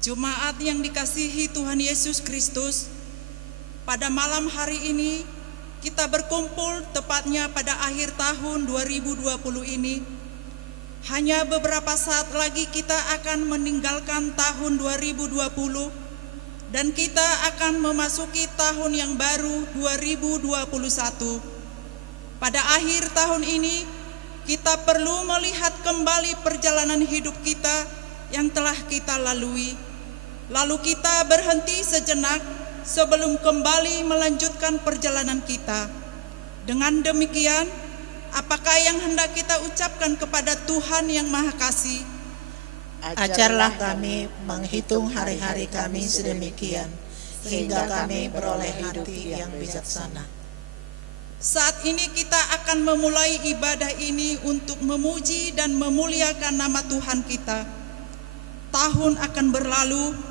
Jemaat yang dikasihi Tuhan Yesus Kristus, pada malam hari ini kita berkumpul tepatnya pada akhir tahun 2020 ini. Hanya beberapa saat lagi kita akan meninggalkan tahun 2020 dan kita akan memasuki tahun yang baru 2021. Pada akhir tahun ini kita perlu melihat kembali perjalanan hidup kita yang telah kita lalui. Lalu kita berhenti sejenak sebelum kembali melanjutkan perjalanan kita. Dengan demikian, apakah yang hendak kita ucapkan kepada Tuhan yang Maha Kasih? Ajarlah kami menghitung hari-hari kami sedemikian, sehingga kami beroleh hati yang bijaksana. Saat ini kita akan memulai ibadah ini untuk memuji dan memuliakan nama Tuhan kita. Tahun akan berlalu,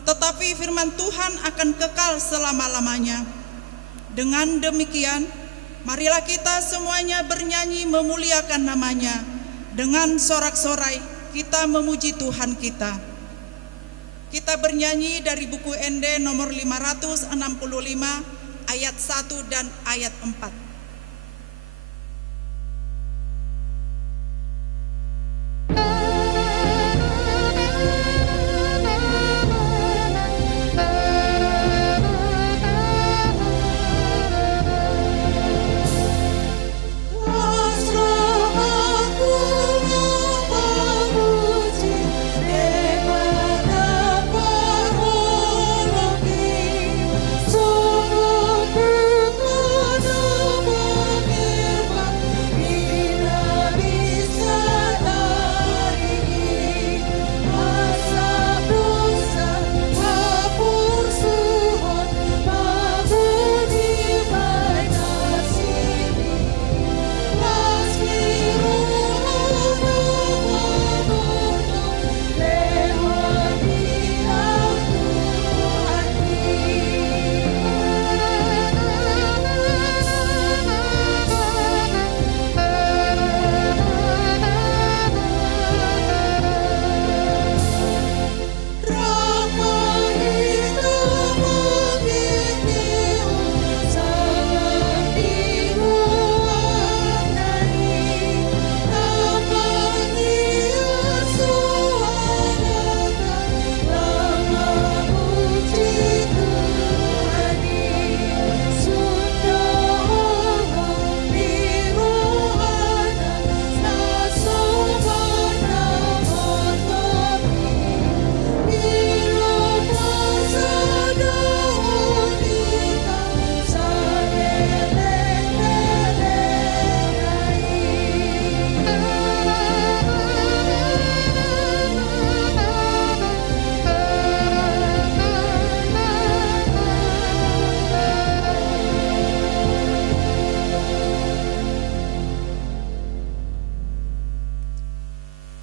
tetapi firman Tuhan akan kekal selama-lamanya. Dengan demikian, marilah kita semuanya bernyanyi memuliakan namanya. Dengan sorak-sorai kita memuji Tuhan kita. Kita bernyanyi dari buku ND nomor 565 ayat 1 dan ayat 4.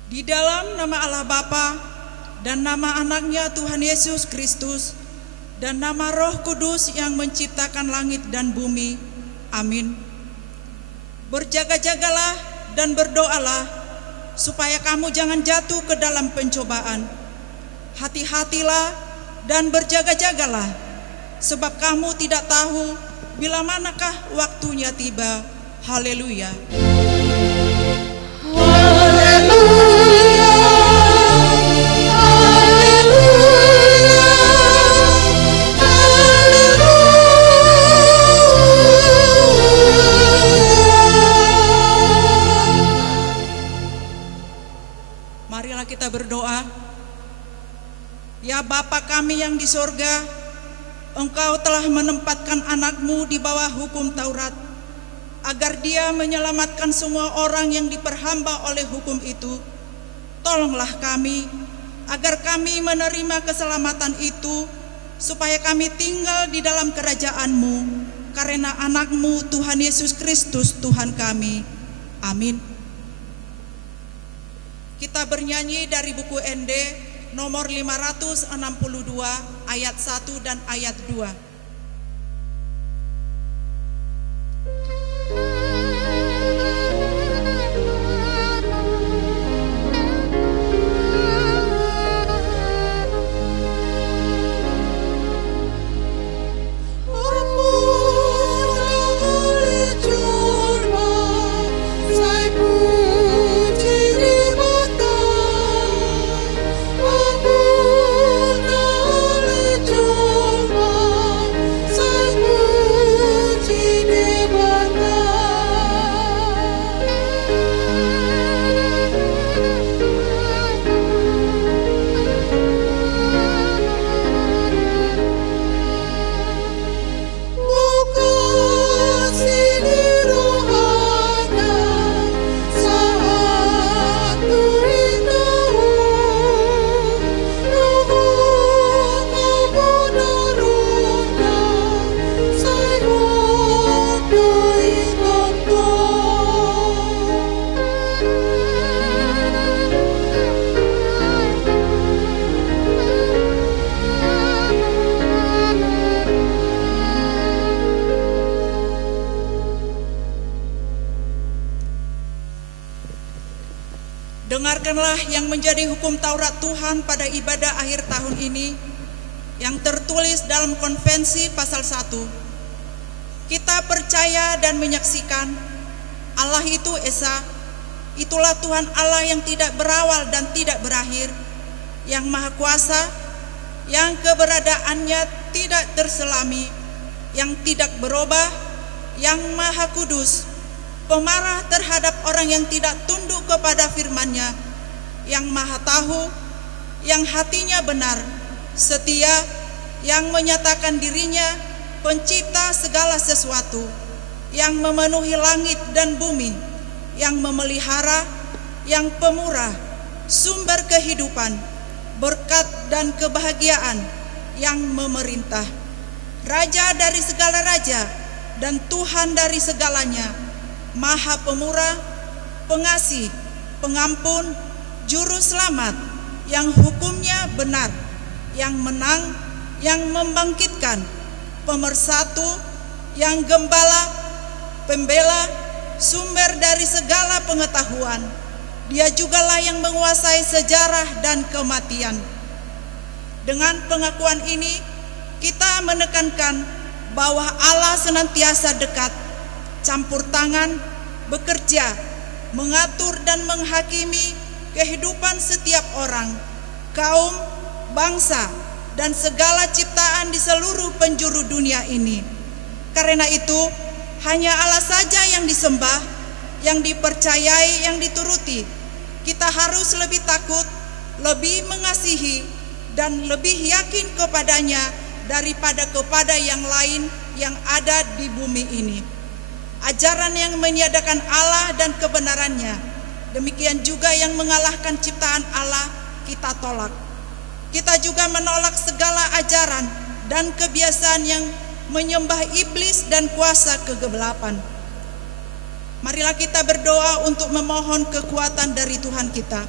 Di dalam nama Allah Bapa dan nama anaknya Tuhan Yesus Kristus dan nama Roh Kudus yang menciptakan langit dan bumi. Amin. Berjaga-jagalah dan berdoalah supaya kamu jangan jatuh ke dalam pencobaan. Hati-hatilah dan berjaga-jagalah, sebab kamu tidak tahu bila manakah waktunya tiba. Haleluya. Marilah kita berdoa. Ya Bapa kami yang di sorga, Engkau telah menempatkan anak-Mu di bawah hukum Taurat, agar Dia menyelamatkan semua orang yang diperhamba oleh hukum itu. Tolonglah kami, agar kami menerima keselamatan itu, supaya kami tinggal di dalam kerajaan-Mu, karena anak-Mu Tuhan Yesus Kristus Tuhan kami. Amin. Kita bernyanyi dari buku ND nomor 562 ayat 1 dan ayat 2. dengarkanlah yang menjadi hukum Taurat Tuhan pada ibadah akhir tahun ini yang tertulis dalam konvensi pasal 1. Kita percaya dan menyaksikan Allah itu Esa, itulah Tuhan Allah yang tidak berawal dan tidak berakhir, yang Maha Kuasa, yang keberadaannya tidak terselami, yang tidak berubah, yang Maha Kudus, pemarah terhadap orang yang tidak tunduk kepada firman-Nya, yang Maha Tahu, yang hatinya benar, setia, yang menyatakan dirinya pencipta segala sesuatu, yang memenuhi langit dan bumi, yang memelihara, yang pemurah, sumber kehidupan, berkat dan kebahagiaan, yang memerintah, Raja dari segala raja dan Tuhan dari segalanya, Maha Pemurah, Pengasih, Pengampun, Juru Selamat, yang hukumnya benar, yang menang, yang membangkitkan, Pemersatu, yang Gembala, Pembela, sumber dari segala pengetahuan. Dia jugalah yang menguasai sejarah dan kematian. Dengan pengakuan ini, kita menekankan bahwa Allah senantiasa dekat, campur tangan, bekerja, mengatur dan menghakimi kehidupan setiap orang, kaum, bangsa, dan segala ciptaan di seluruh penjuru dunia ini. Karena itu, hanya Allah saja yang disembah, yang dipercayai, yang dituruti. Kita harus lebih takut, lebih mengasihi, dan lebih yakin kepadanya daripada kepada yang lain yang ada di bumi ini. Ajaran yang meniadakan Allah dan kebenarannya, demikian juga yang mengalahkan ciptaan Allah, kita tolak. Kita juga menolak segala ajaran dan kebiasaan yang menyembah iblis dan kuasa kegelapan. Marilah kita berdoa untuk memohon kekuatan dari Tuhan kita.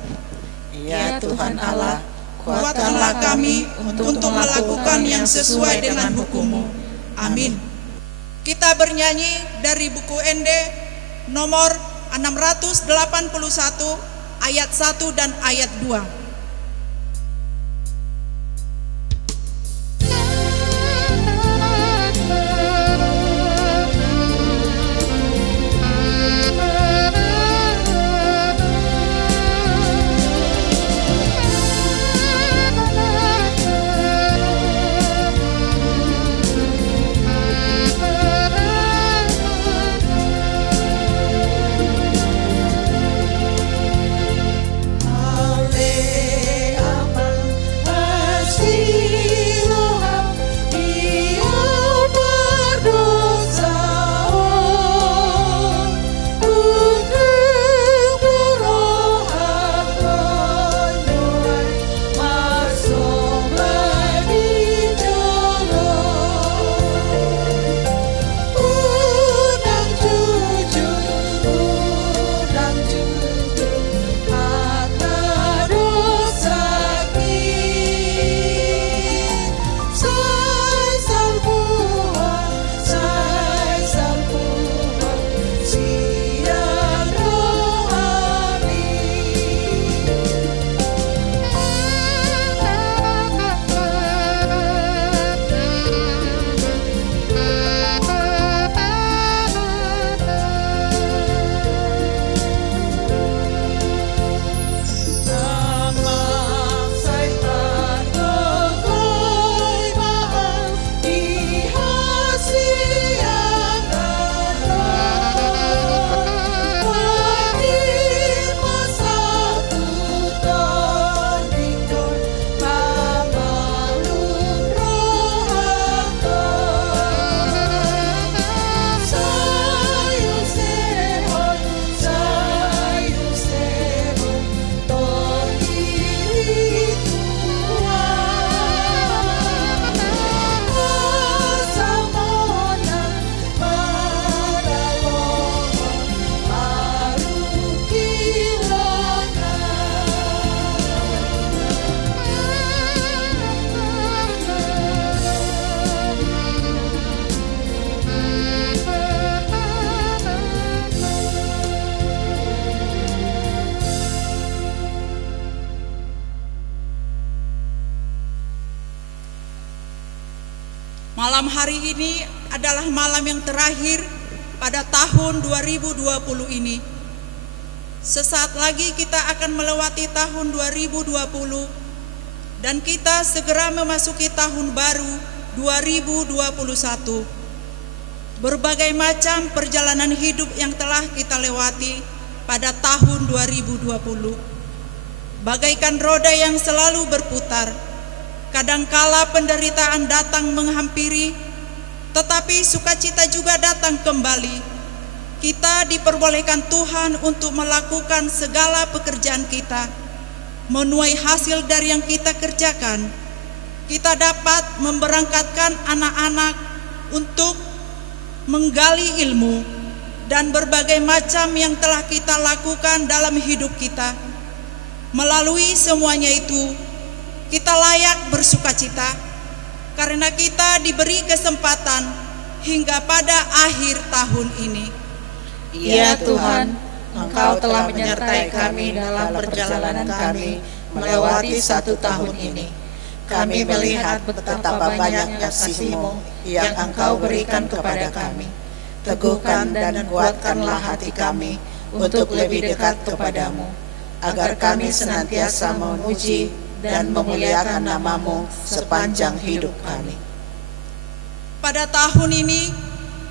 Ya Tuhan Allah, kuatkanlah kami untuk melakukan yang sesuai dengan hukum-Mu. Amin. Kita bernyanyi dari buku ND nomor 681 ayat 1 dan ayat 2. Haleluya. Malam hari ini adalah malam yang terakhir pada tahun 2020 ini. Sesaat lagi kita akan melewati tahun 2020 dan kita segera memasuki tahun baru 2021. Berbagai macam perjalanan hidup yang telah kita lewati pada tahun 2020. Bagaikan roda yang selalu berputar, kadangkala penderitaan datang menghampiri, tetapi sukacita juga datang kembali. Kita diperbolehkan Tuhan untuk melakukan segala pekerjaan kita, menuai hasil dari yang kita kerjakan. Kita dapat memberangkatkan anak-anak untuk menggali ilmu dan berbagai macam yang telah kita lakukan dalam hidup kita. Melalui semuanya itu, kita layak bersukacita karena kita diberi kesempatan hingga pada akhir tahun ini. Ya Tuhan, Engkau telah menyertai kami dalam perjalanan kami melewati 1 tahun ini. Kami melihat betapa banyak kasih-Mu yang Engkau berikan kepada kami. Teguhkan dan kuatkanlah hati kami untuk lebih dekat kepadamu, agar kami senantiasa memuji dan memuliakan nama-Mu sepanjang hidup kami. Pada tahun ini,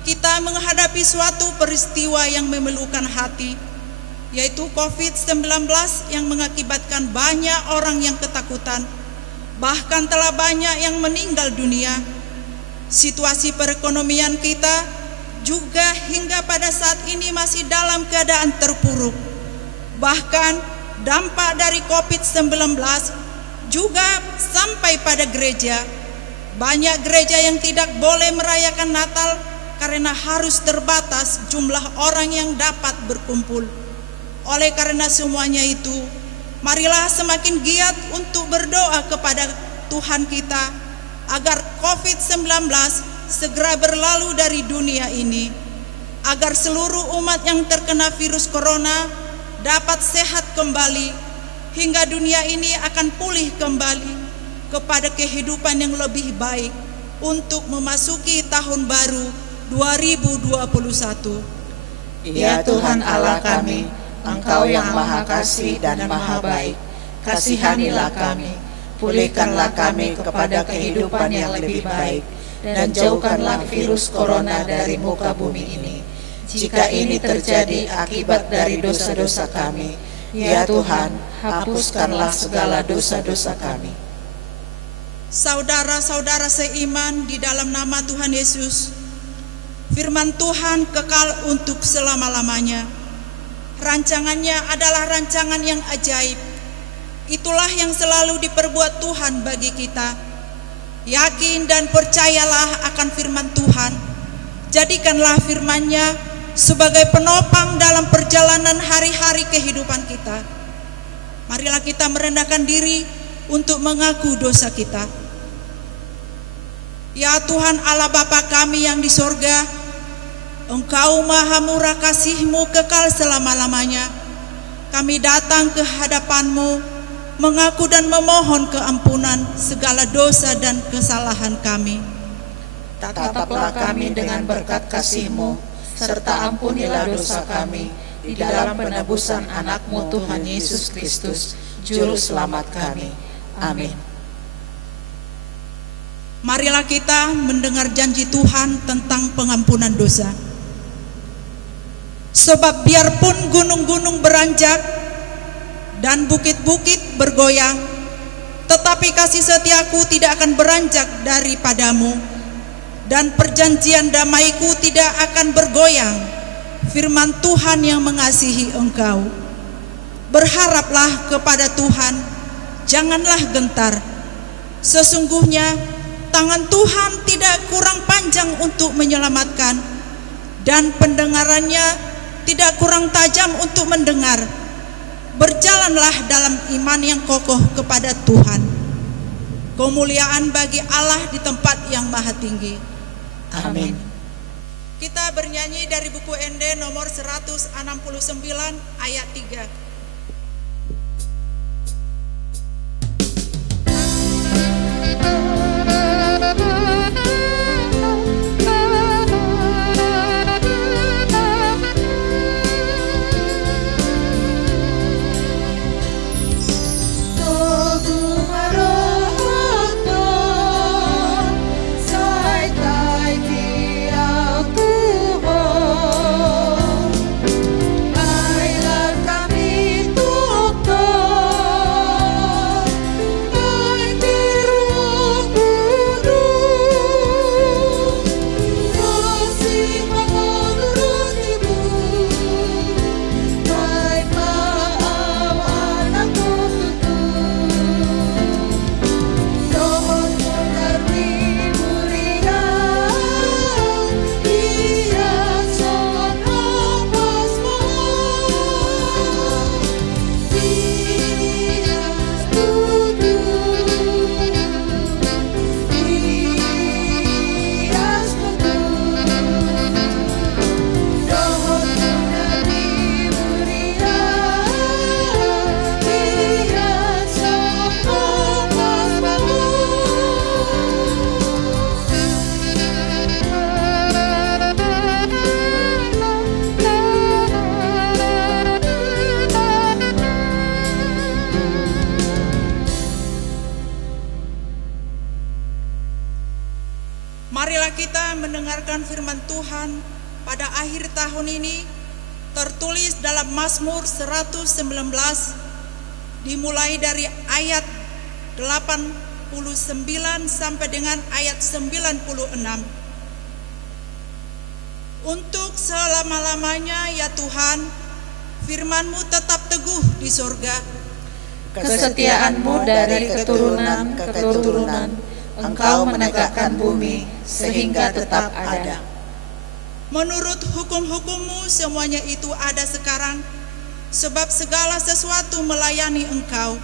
kita menghadapi suatu peristiwa yang memilukan hati, yaitu COVID-19 yang mengakibatkan banyak orang yang ketakutan, bahkan telah banyak yang meninggal dunia. Situasi perekonomian kita juga hingga pada saat ini masih dalam keadaan terpuruk. Bahkan dampak dari COVID-19 juga sampai pada gereja. Banyak gereja yang tidak boleh merayakan Natal karena harus terbatas jumlah orang yang dapat berkumpul. Oleh karena semuanya itu, marilah semakin giat untuk berdoa kepada Tuhan kita agar COVID-19 segera berlalu dari dunia ini, agar seluruh umat yang terkena virus corona dapat sehat kembali, hingga dunia ini akan pulih kembali kepada kehidupan yang lebih baik untuk memasuki tahun baru 2021. Ya Tuhan Allah kami, Engkau yang Maha Kasih dan Maha Baik, kasihanilah kami, pulihkanlah kami kepada kehidupan yang lebih baik, dan jauhkanlah virus corona dari muka bumi ini. Jika ini terjadi akibat dari dosa-dosa kami, ya Tuhan, hapuskanlah segala dosa-dosa kami. Saudara-saudara seiman di dalam nama Tuhan Yesus, firman Tuhan kekal untuk selama-lamanya. Rancangannya adalah rancangan yang ajaib. Itulah yang selalu diperbuat Tuhan bagi kita. Yakin dan percayalah akan firman Tuhan. Jadikanlah firman-Nya sebagai penopang dalam perjalanan hari-hari kehidupan kita. Marilah kita merendahkan diri untuk mengaku dosa kita. Ya Tuhan Allah Bapa kami yang di sorga, Engkau maha murah, kasih-Mu kekal selama-lamanya. Kami datang ke hadapan-Mu, mengaku dan memohon keampunan segala dosa dan kesalahan kami. Tataplah kami dengan berkat kasih-Mu, serta ampunilah dosa kami di dalam penebusan anak-Mu Tuhan Yesus Kristus, Juru Selamat kami. Amin. Marilah kita mendengar janji Tuhan tentang pengampunan dosa. Sebab biarpun gunung-gunung beranjak dan bukit-bukit bergoyang, tetapi kasih setiaku tidak akan beranjak daripadamu, dan perjanjian damaiku tidak akan bergoyang. Firman Tuhan yang mengasihi engkau. Berharaplah kepada Tuhan, janganlah gentar. Sesungguhnya tangan Tuhan tidak kurang panjang untuk menyelamatkan, dan pendengarannya tidak kurang tajam untuk mendengar. Berjalanlah dalam iman yang kokoh kepada Tuhan. Kemuliaan bagi Allah di tempat yang maha tinggi. Amin. Kita bernyanyi dari buku ND nomor 169 ayat 3. kebenaran firman Tuhan pada akhir tahun ini tertulis dalam Mazmur 119 dimulai dari ayat 89 sampai dengan ayat 96. Untuk selama-lamanya ya Tuhan, firman-Mu tetap teguh di sorga. Kesetiaan-Mu dari keturunan ke keturunan, Engkau menegakkan bumi sehingga tetap ada. Menurut hukum-hukum-Mu semuanya itu ada sekarang, sebab segala sesuatu melayani Engkau.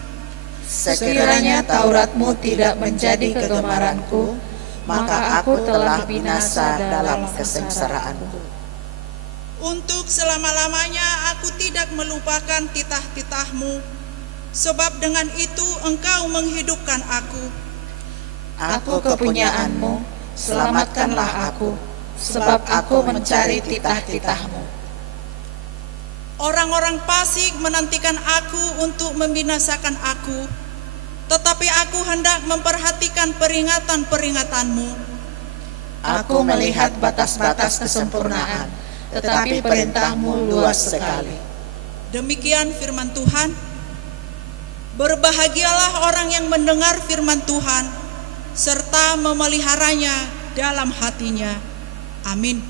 Sekiranya Taurat-Mu tidak menjadi kegemaranku, maka aku telah binasa dalam kesengsaraanku. Untuk selama-lamanya aku tidak melupakan titah-titah-Mu, sebab dengan itu Engkau menghidupkan aku. Aku kepunyaan-Mu, selamatkanlah aku, sebab aku mencari titah-titah-Mu. Orang-orang fasik menantikan aku untuk membinasakan aku, tetapi aku hendak memperhatikan peringatan-peringatan-Mu. Aku melihat batas-batas kesempurnaan, tetapi perintah-Mu luas sekali. Demikian firman Tuhan. Berbahagialah orang yang mendengar firman Tuhan, serta memeliharanya dalam hatinya. Amin.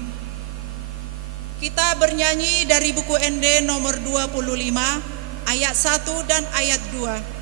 Kita bernyanyi dari buku ND nomor 25, ayat 1 dan ayat 2.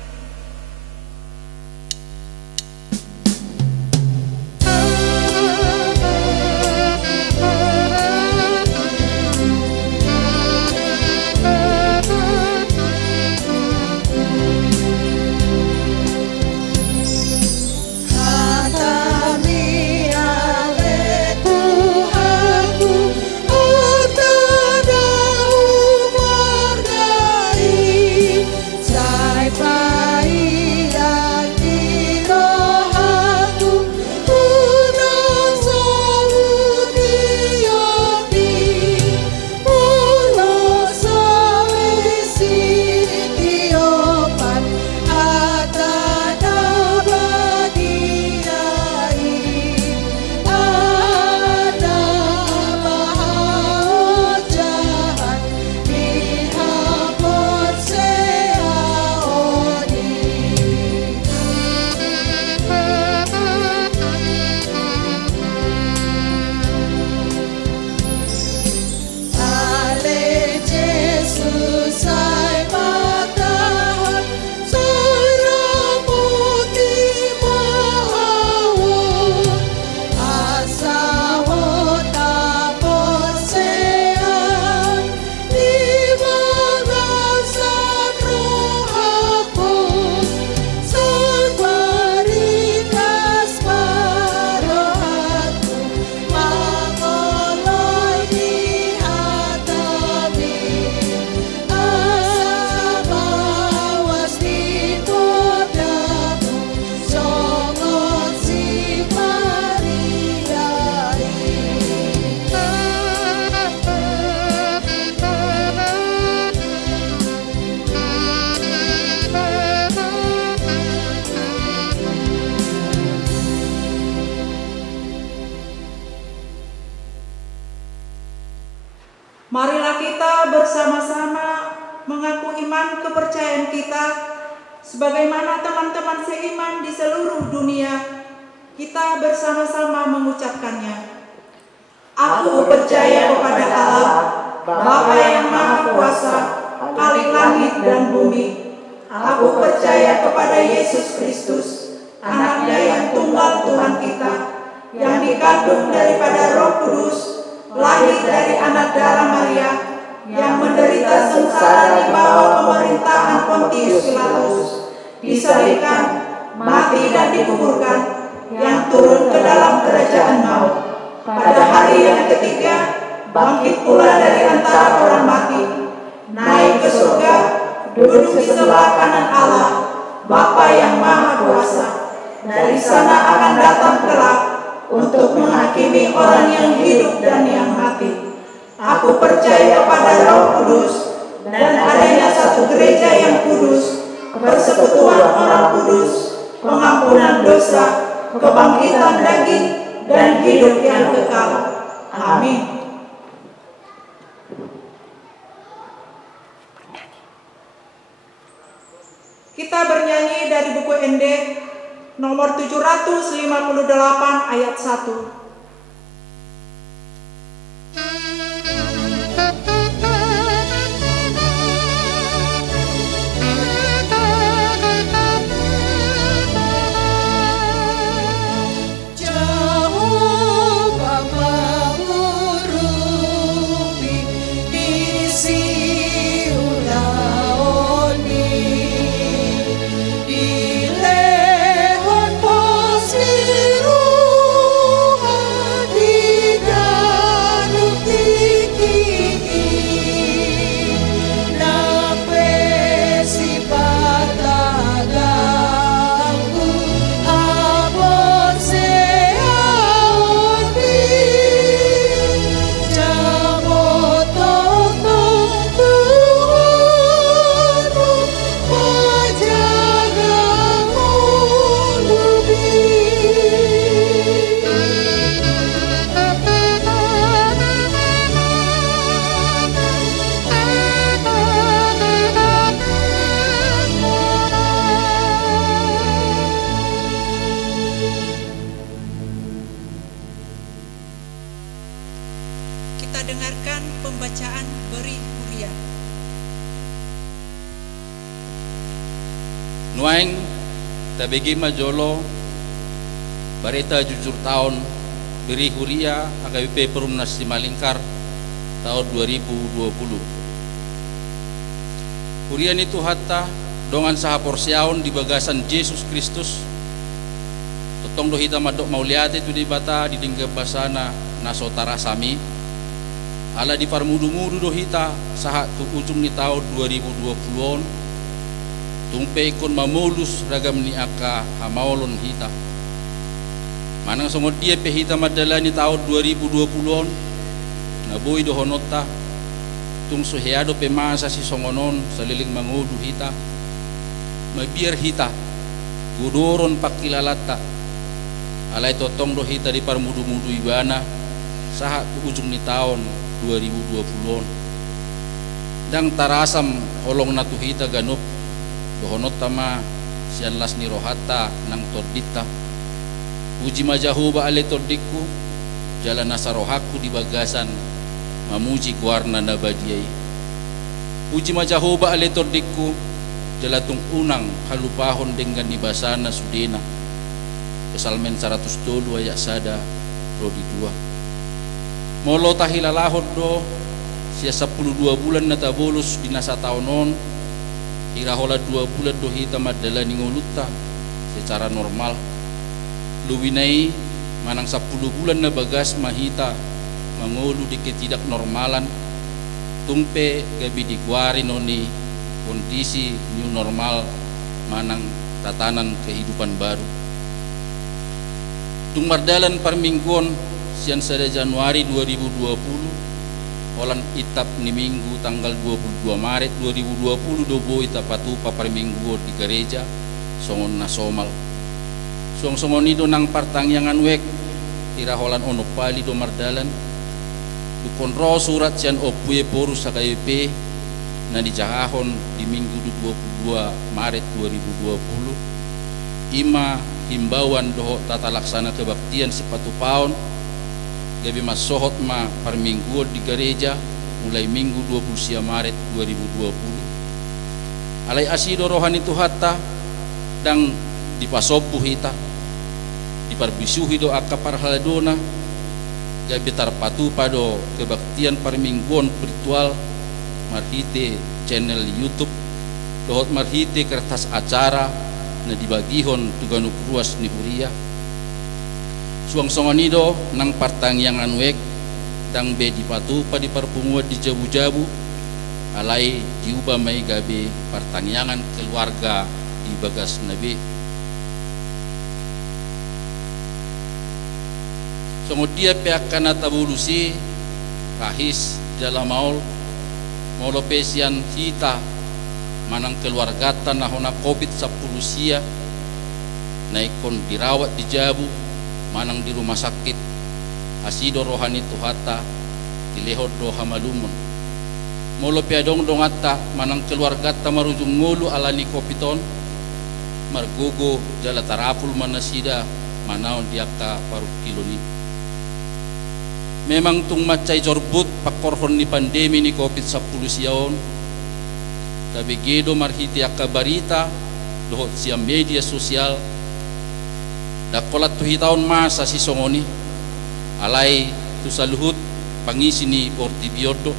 Marilah kita bersama-sama mengaku iman kepercayaan kita sebagaimana teman-teman seiman di seluruh dunia. Kita bersama-sama mengucapkannya. Aku percaya kepada Allah, Bapa yang Maha Kuasa, Khalik langit dan bumi. Aku percaya kepada Yesus Kristus, Anaknya yang tunggal Tuhan kita, yang dikandung daripada Roh Kudus, lahir dari anak darah Maria, yang menderita sengsara di bawah pemerintahan Pontius Pilatus, disalibkan, mati dan dikuburkan, yang turun ke dalam kerajaan maut. Pada hari yang ketiga, bangkit pula dari antara orang mati, naik ke surga, duduk di sebelah kanan Allah, Bapa yang Maha Kuasa. Dari sana akan datang kelak untuk menghakimi orang yang hidup dan yang mati. Aku percaya pada Roh Kudus dan adanya satu gereja yang kudus, persekutuan orang kudus, pengampunan dosa, kebangkitan daging, dan hidup yang kekal. Amin. Kita bernyanyi dari buku ND nomor 758 ayat 1. Dengarkan pembacaan beri Huria. Nuaing tabegi majolo bareta jujur tahun beri Huria AKBP Perumnas Simalingkar tahun 2020. Huria itu hatta dongan saha porsiaon di bagasan Yesus Kristus. Totong do hita madok mauliate tu di bata di dingga basana nasotara sami. Ala di parmudu-mudu do hita saat tu ujung ni tahun 2020 tumpe ikon mamulus ragam ni aka hamaolon hita manang somod dia pe hita madala ni tahun 2020 naboy do honota tung suheado pe masa si songonon saliling mangudu hita mabiar hita gudoron pakilalata alay totong do hita di parmudu-mudu ibana saat tu ujung ni tahun 2020 dang tarasam holong natuhita ganup dohonot tama sian las ni rohata nang tordita uji majahuba ale tordikku jalan nasarohaku di bagasan mamuji kuarna nabadiai uji majahuba ale tordikku jalatung unang halupahon dengan nibasana sudena Kesalmen 102 ayat sada rodi 2 molo tahilalahod do siya 12 bulan na tabolos binasa taonon hirahola 2 bulan do hita madala ni nguluta secara normal luwinay manang 10 bulan na bagas mahita mangulu di ketidak normalan tumpe gabi digwari noni kondisi new normal manang tatanan kehidupan baru tung mardalan parminggon sian sada Januari 2020 olan itap ni minggu tanggal 22 Maret 2020 dobo itap patupa par minggu di gereja songon nasomal songon ido nang partangyangan wek tiraholan ono pali do mardalan dukonro surat sian opuye poru sa KBP na dijahahon di minggu 22 Maret 2020 ima himbauan doho tata laksana kebaktian sepatu paon gabi masohot ma par minggu di gereja mulai minggu 20 Maret 2020 alay asido rohani tu hatta dang dipasobu hita diparbisuhi do akka parhaladona gabi tarpatu pado kebaktian par mingguon spiritual marhite channel YouTube dohot marhite kertas acara na dibagihon tuganuk ruas ni Huria suang-songanido nang partangyangan wek dang be dipatu pa di parpumuat di jabu-jabu alay diubah may gabi partangyangan keluarga di bagas nabi Kemudian pihak kana tabulusi kahis dalam molopesian kita manang keluarga nahona COVID-10 sia naikon dirawat di Jabu manang di rumah sakit asido rohani tuhata tilehod do hamalumon molo piadong dongata manang keluarga ta marujung ngulu alani kopiton margogo jala tarapul manasida manaon diakta paruh kiloni memang tung macai jorbut pakorhon ni pandemi ni COVID-10 siaon tapi gedo marhiti akka barita dohot siam media sosial dakolat tuhi tahun masa si songoni alai tu saluhut pangisi ni Portibiodo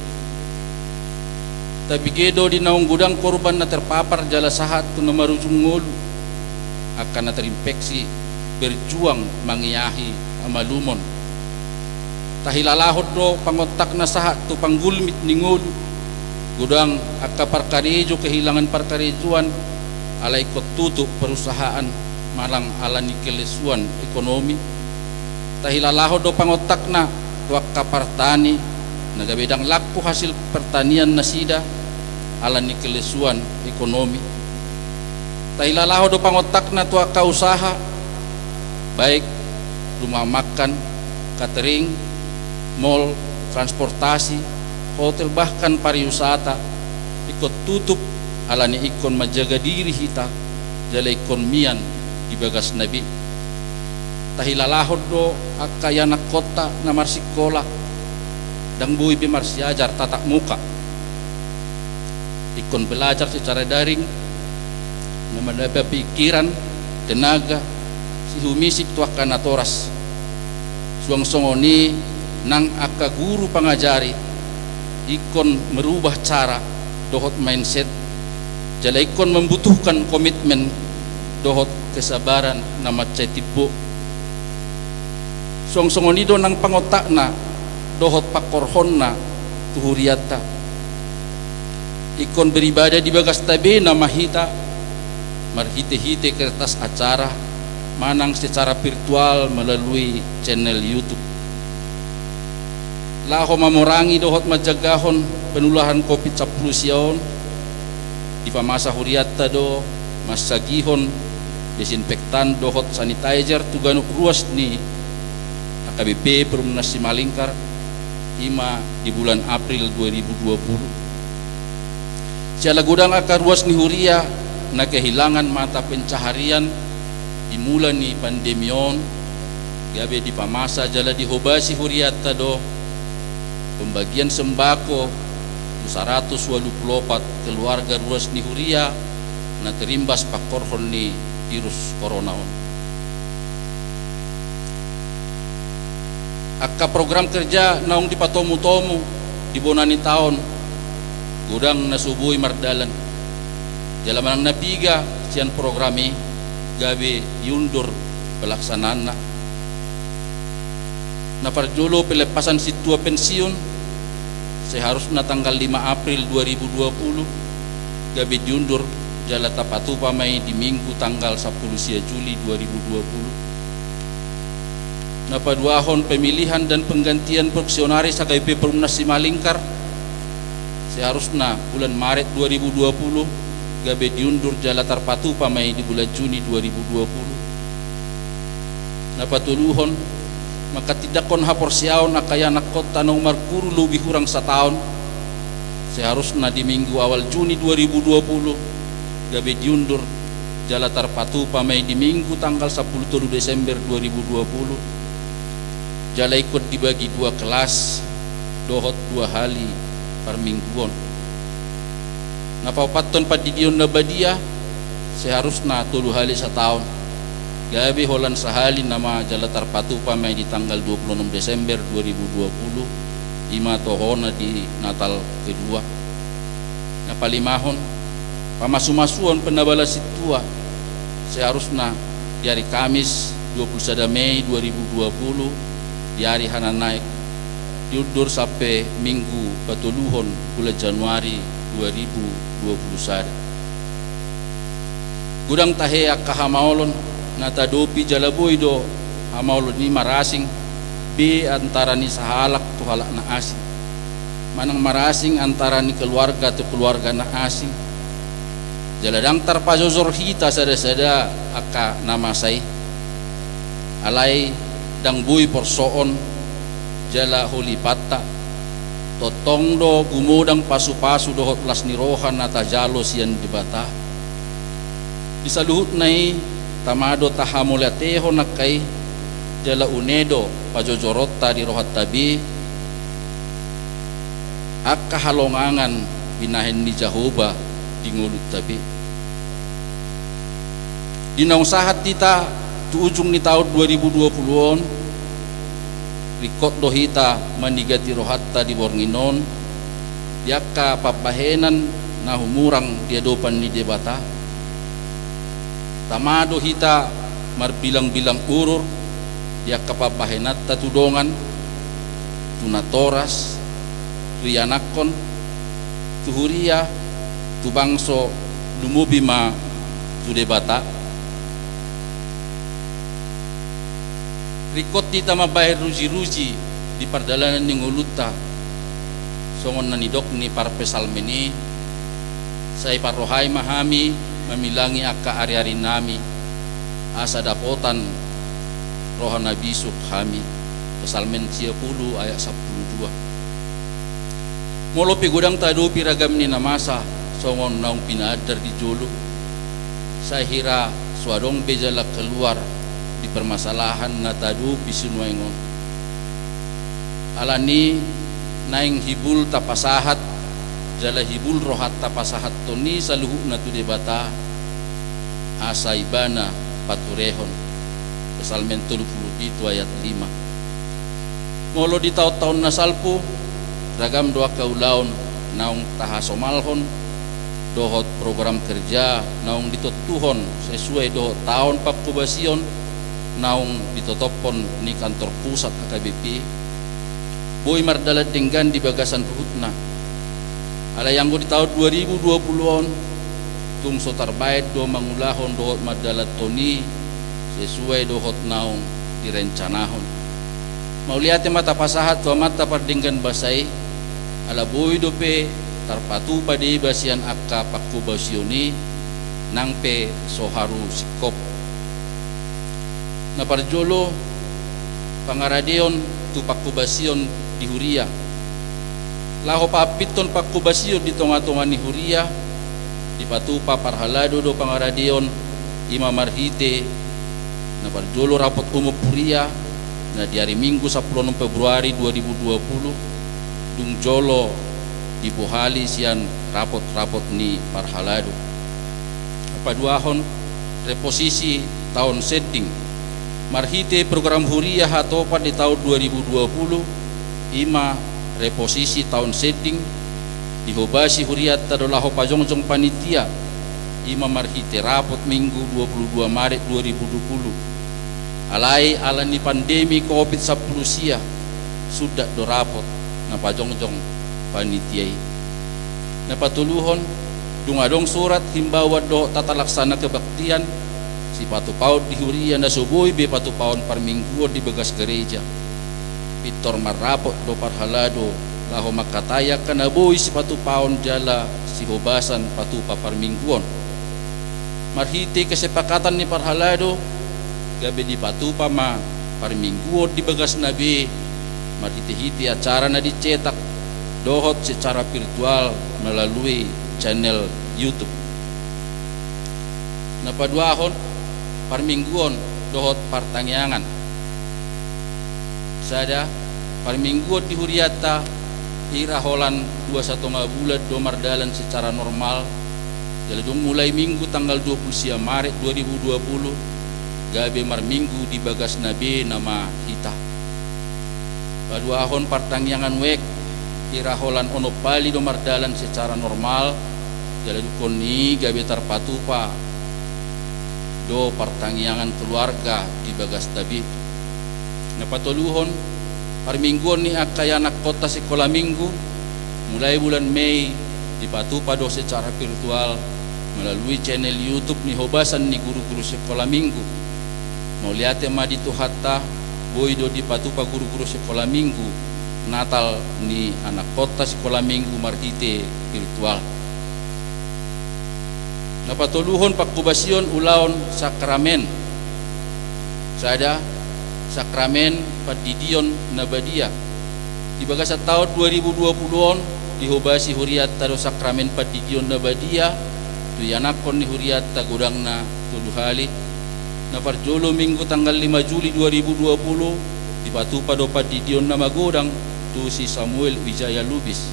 tapi gedo di naung gudang korban na terpapar jala sahat tu namarujung ngulu akan na terinfeksi berjuang mangiyahi amalumon tahilalahod do pangotak na sahat tu panggulmit ni ngulu gudang akka parkarejo kehilangan parkarejuan alay kotutuk perusahaan malang alani kelesuan ekonomi tahilalahod do pangotak na tu akka partani nagabedang laku hasil pertanian nasida alani kelesuan ekonomi tahilalahod do pangotak na tu akka usaha baik rumah makan, catering, mall, transportasi, hotel bahkan pariwisata ikut tutup alani ikon menjaga diri hita jala ikon mian di bagas nabi tahilalahod do akayanak kota na marsikola dang bui bimarsi ajar tatap muka ikon belajar secara daring na mendapat pikiran tenaga si humisik tuak kanatoras suang songoni nang akka guru pangajari ikon merubah cara dohot mindset jala ikon membutuhkan komitmen dohot kesabaran na macai tibo suang songoni do nang pangotak na dohot pakorhon na tuhuriata ikon beribadah di bagas tabe na mahita marhite-hite kertas acara manang secara virtual melalui channel YouTube. Laho mamorangi dohot majagahon penularan COVID-10 siaon di pamasa huriata do masagihon desinfektan dohot sanitizer tuganuk ruas ni AKBP Perumnas Simalingkar hima di bulan April 2020. Siala gudang akar ruas ni huria na kehilangan mata pencaharian dimula ni pandemion gabe di pamasa jala dihobasi huriata do pembagian sembako 184 keluarga ruas ni huria na terimbas pakorhon ni virus corona akka program kerja naung di patomu-tomu di bonani tahun gudang nasubui mardalan jala manang napiga sian programi gabe yundur pelaksanaan na parjolo pelepasan situa pensiun seharusnya tanggal 5 April 2020 gabe diundur jala tapatu pamai di minggu tanggal 10 Juli 2020 na paduahon pemilihan dan penggantian fungsionaris AKBP Perumnas Simalingkar seharusnya bulan Maret 2020 gabe diundur jala tarpatu pamai di bulan Juni 2020 na patuluhon maka tidak kon hapor siaon akayanak kota nang markuru lebih kurang setahun seharusnya di minggu awal Juni 2020 gabe diundur jala tarpatu pamai di minggu tanggal 10 Desember 2020 jala ikut dibagi 2 kelas dohot 2 hari per mingguon napapaton padidion na badia seharusnya 3 hari setahun gabi holan sahali nama jala tarpatu pamai di tanggal 26 Desember 2020 ima tohona di Natal kedua napalimahon pamasumasuan penabala situa seharusnya di hari Kamis 21 Mei 2020 di hari hana naik diundur sampai minggu patuluhon bulan Januari 2021 gudang tahe akka hamaolon natadopi jalaboy do hamaolon ni marasing be antara ni sahalak tu halak na asing manang marasing antara ni keluarga tu keluarga na asing jaladang tarpazozor hita sada-sada akka nama say alay dang buy porsoon jala holipatta totong do gumudang pasu-pasu dohot las nirohan na tajalo siyan di bata disaluhut nai tamado tahamulateho nakay jala unedo pajojorotta di rohat tabi ak kahalongangan binahen ni Jehovah di ngulut tabi dinaung sahat tita tu ujung ni tahun 2020-on rikot dohita manigati rohatta di Bornginon diakka papahenan na humurang diadopan ni debata tamado hita marbilang-bilang urur diakka papahenata tudongan tunatoras tuyanakon tuhuria tubangso lumubima tu debata rikot tita mabayar ruji-ruji di pardalanan ni nguluta songon nanidok ni parpesalmeni say parrohay mahami mamilangi akka ari-ari nami asa dapotan rohan nabisuk kami pesalmen 10 ayat 12 molo pigudang tadu piragam ni namasa songon naung pinadar di julu sahira suadong bejala keluar di permasalahan na tadu pisunuengon alani naing hibul tapasahat jala hibul rohat tapasahat toni saluhu na tu debata asaibana paturehon pesalmen 30 itu ayat 5 molo di tahun-tahun nasalpu ragam doa kaulaon naung tahasomalhon dohot program kerja naung ditotuhon sesuai dohot tahun pakubasion naung ditotopon ni kantor pusat AKBP boy mardalat denggan di bagasan ruhutna ala yang di tahun 2020-on tung sotar bait do mangulahon dohot mardalat toni sesuai dohot naung direncanahon mau lihat mata pasahat tua mata pardenggan basai ala boy dope tarpatu padi basian akka pakubasioni nang pe soharu sikop na parjolo pangaradion tu pakubasion di Huria laho papiton pakubasion di tonga-tonga ni Huria di patupa parhalado do pangaradion Imam Marhite na parjolo rapot umum Huria na di hari Minggu 10 Februari 2020 dung jolo di Bohali sian rapot-rapot ni parhalado paduahon reposisi tahun setting Marhite program Huria hatopan di tahun 2020 ima reposisi tahun setting dihobasi Huria tadolaho pajongjong panitia ima Marhite rapot Minggu 22 Maret 2020 alai alani pandemi COVID-19 sia sudah do rapot na pajongjong panitia na patuluhon dungadong surat himbauan do tata laksana kebaktian si patu paut di Huria na subuhi be patu paun par mingguon di begas gereja pitor marapot do parhalado laho makataya kana boy si patu paun jala si hobasan patu pa par mingguon marhite kesepakatan ni parhalado gabe di patu pa ma par mingguon di begas nabi marhite-hite acara na dicetak dohot secara virtual melalui channel YouTube na paduahon parmingguon dohot partangyangan sada parmingguon di Huriata iraholan 2,5 bulan do mardalan secara normal jaladung mulai minggu tanggal 20 Maret 2020 gabe marminggu di bagas nabi nama hita paduahon partangyangan wek iraholan onopali do mardalan secara normal jaladukon ni gabe tarpatupa do partangyangan keluarga di bagas tabi napatuluhon parmingguon ni akayanak kota sekolah minggu mulai bulan Mei dipatupa do secara virtual melalui channel YouTube ni hobasan ni guru-guru sekolah minggu mau lihat ma di tuhatta boy do dipatupa guru-guru sekolah minggu Natal ni anak kota sekolah minggu Marhite virtual napatuluhon pakubasion ulaon sakramen sada sakramen padidion nabadia Di bagasa tahun 2020 dihobasi huriat tado sakramen patidion na badia tu yanakon ni huriat ta godang na tuluhali na parjolo minggu tanggal 5 Juli 2020 dipatupa do patidion na magodang tu si Samuel Wijaya Lubis.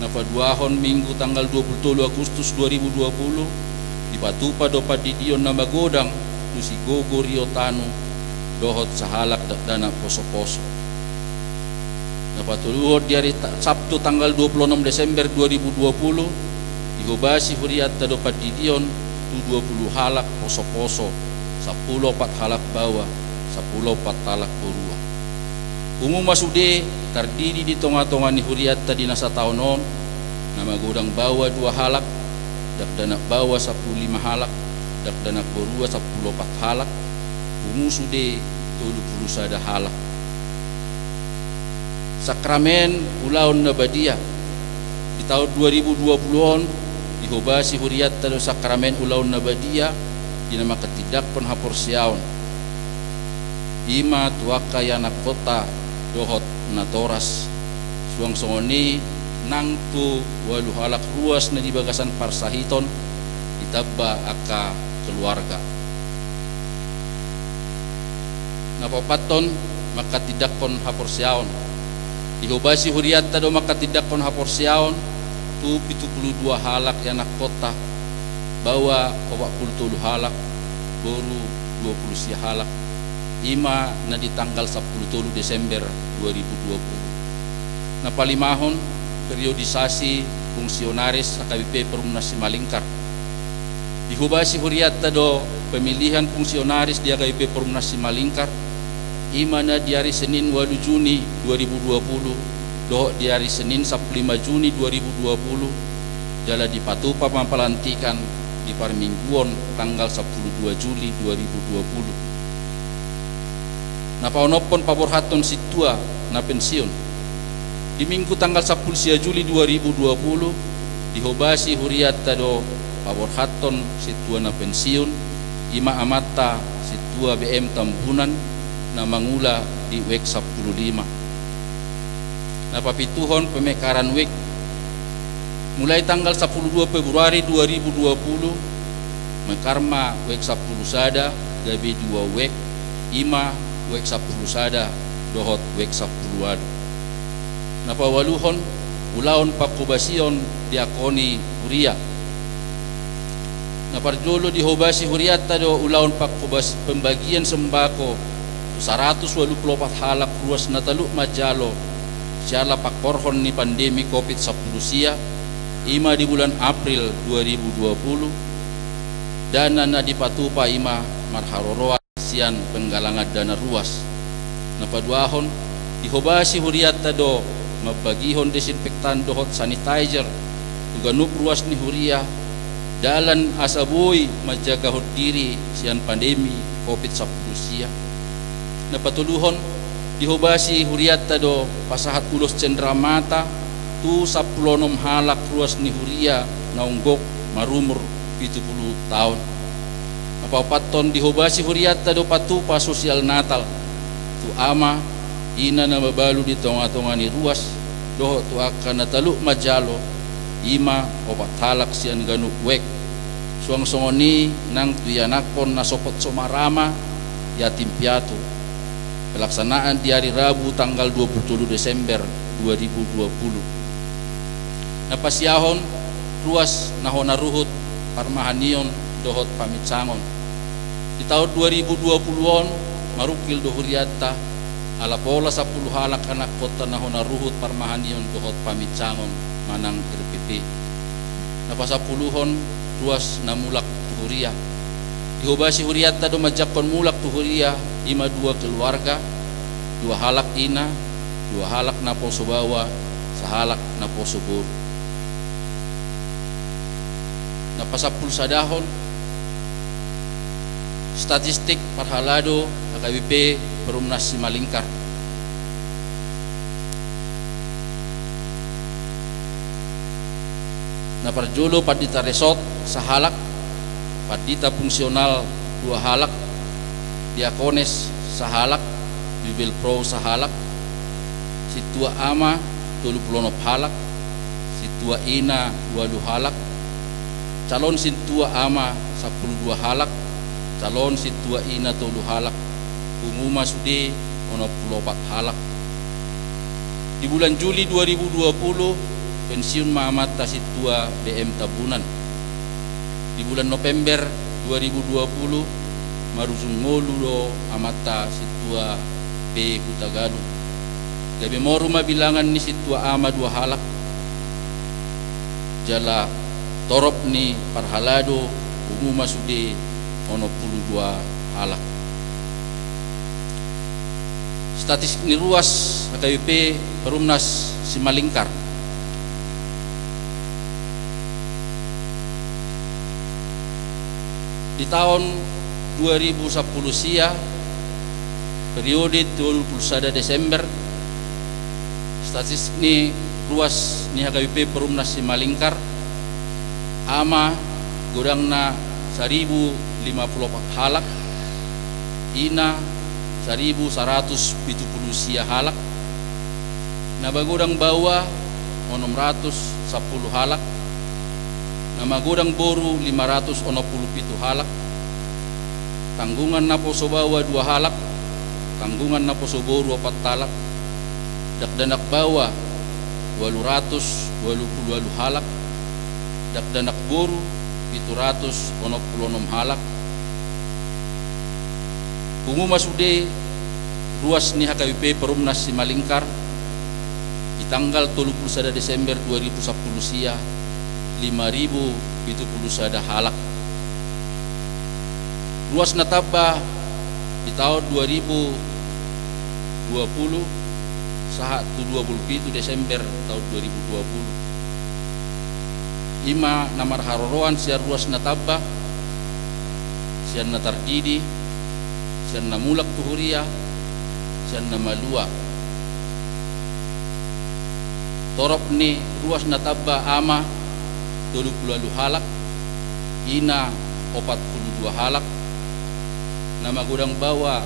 Na paduahon minggu tanggal 27 Agustus 2020 dipatupa do patidion na magodang tu si Gogo Riotano dohot sahalak dana poso-poso. Napatuluhod di hari Sabtu tanggal 26 Desember 2020 dihobasi huriat tado patidion tu 20 halak poso-poso 10 pat halak bawa 10 pat halak borua. Umum masude terdiri di tonga-tonga ni huriat tadi nasa tahunon nama godang bawa 2 halak dak danak bawa 15 halak dak danak borua 10 pat halak umum sude 20 sada halak. Sakramen ulaun na badia di tahun 2020 dihobasi huriat tado sakramen ulaun na badia dinama ketidak pon haporsiaon ima tuaka yana kota dohot natoras suang songoni nang tu walu halak ruas na di bagasan parsahiton itabba aka keluarga napapaton maka tidak pon haporsiaon dihobasi huriat tado maka tidak kon haporsiaon tu 72 halak yanak kota bawa 40 halak boru 20 sia halak ima na di tanggal 10 Desember 2020 na palimahon periodisasi fungsionaris AKBP Perumnas Simalingkar dihobasi huriat tado pemilihan fungsionaris di AKBP Perumnas Simalingkar imana di hari Senin 8 Juni 2020 doh di hari Senin 15 Juni 2020 jala dipatupa pelantikan di parmingguon tanggal 12 Juli 2020 na paonopon paborhaton situa na pensiun di minggu tanggal 10 Juli 2020 dihobasi huriat tado paborhaton situa na pensiun ima amata situa BM Tambunan na mangula di WEK 15 na papituhon pemekaran WEK mulai tanggal 12 Februari 2020 mekarma WEK 10 sada gabi 2 WEK ima WEK 10 sada dohot WEK 10 adu na pawaluhon ulaon pakubasion diakoni huria na parjolo dihobasi huriat tado ulaon pakubas pembagian sembako 184 halak ruas na taluk majalo siala pakporhon ni pandemi COVID-19 sia ima di bulan April 2020 dana na dipatupa ima marharoroa sian penggalangan dana ruas na paduahon dihobasi huriat tado mabagihon desinfektan dohot sanitizer tuganup ruas ni huria dalan asaboy majaga diri sian pandemi COVID-19 sia na patuluhon dihobasi huriat tado pasahat ulos cendramata tu 16 halak ruas ni huria na unggok marumur 70 tahun napapaton dihobasi huriat tado patupa sosial natal tu ama ina na mabalu di tonga-tonga ni ruas doho tu akan nataluk majalo ima opat halak sian ganu wek suang songoni nang tu yanakon na sopot somarama yatim piatu pelaksanaan di hari Rabu tanggal 27 Desember 2020 napasiahon ruas nahona ruhut parmahanion dohot pamitsangon di tahun 2020on marukil dohuriata ala pola 10 halak anak kota nahona ruhut parmahanion dohot pamitsangon manang RPP napasapuluhon ruas namulak tuhuria dihobasi huriata do majakon mulak tuhuria ima 2 keluarga 2 halak ina 2 halak na poso bawa sahalak na poso buru napasapul sadahon statistik parhalado AKBP Perumnas Simalingkar na parjolo padita resort sahalak padita fungsional 2 halak Diakones sahalak Bibil Pro sahalak situa ama 36 halak, situa ina 20 halak, calon situa ama 12 halak, calon situa ina 3 halak, umuma sude 24 halak. Di bulan Juli 2020 pensiun mamata situa BM tabunan. Di bulan November 2020 maruzun ngolu amata situa B Hutagalu. Gabe moruma bilangan ni situa ama 2 halak. Jala torop ni parhalado umuma sude 22 halak. Statistik ni ruas HKBP Perumnas Simalingkar. Di tahun 2010 sia periode 21 Desember statistik ni ruas ni HKBP Perumnas Simalingkar ama godangna 1054 halak, ina 1170 sia halak, nabagodang bawa 610 halak, namagodang boru 567 halak, tanggungan na poso bawa 2 halak, tanggungan na poso boru 4 halak, dakdanak bawa 822 halak, dakdanak boru 766 halak. Umuma sude ruas ni HKBP Perumnas Simalingkar di tanggal 31 Desember 2010 sia 5.071 halak. Ruas nataba di tahun 2020 saat 27 Desember tahun 2020. Ima namar haroroan sia ruas nataba sia natardidi sian namulak tuhuria sian namalua. Torop ni ruas nataba ama 20 halak, ina 42 halak, nama gudang bawa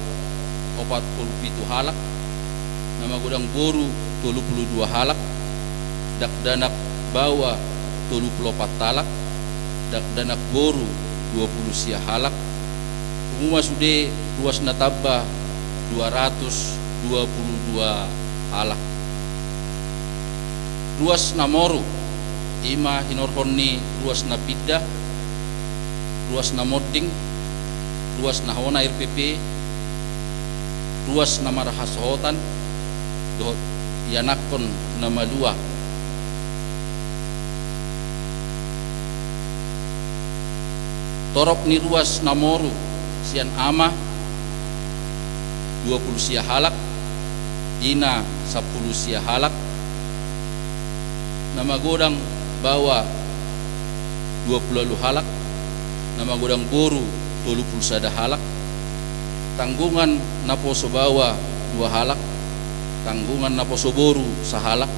47 halak, nama gudang boru 22 halak, dakdanak bawa 24 halak, dakdanak boru 20 sia halak. Umuma sude ruas nataba 222 halak. Ruas namoru ima hinorhoni ruas napida, ruas namoding, ruas nahona RPP, ruas namarahasohotan, dohot yanakon namalua. Torop ni ruas namoru sian ama 20 sia halak, ina 10 sia halak, nama godang bawa 20 halak, nama godang boru 31 halak, tanggungan naposo bawa 2 halak, tanggungan naposo boru 1 halak,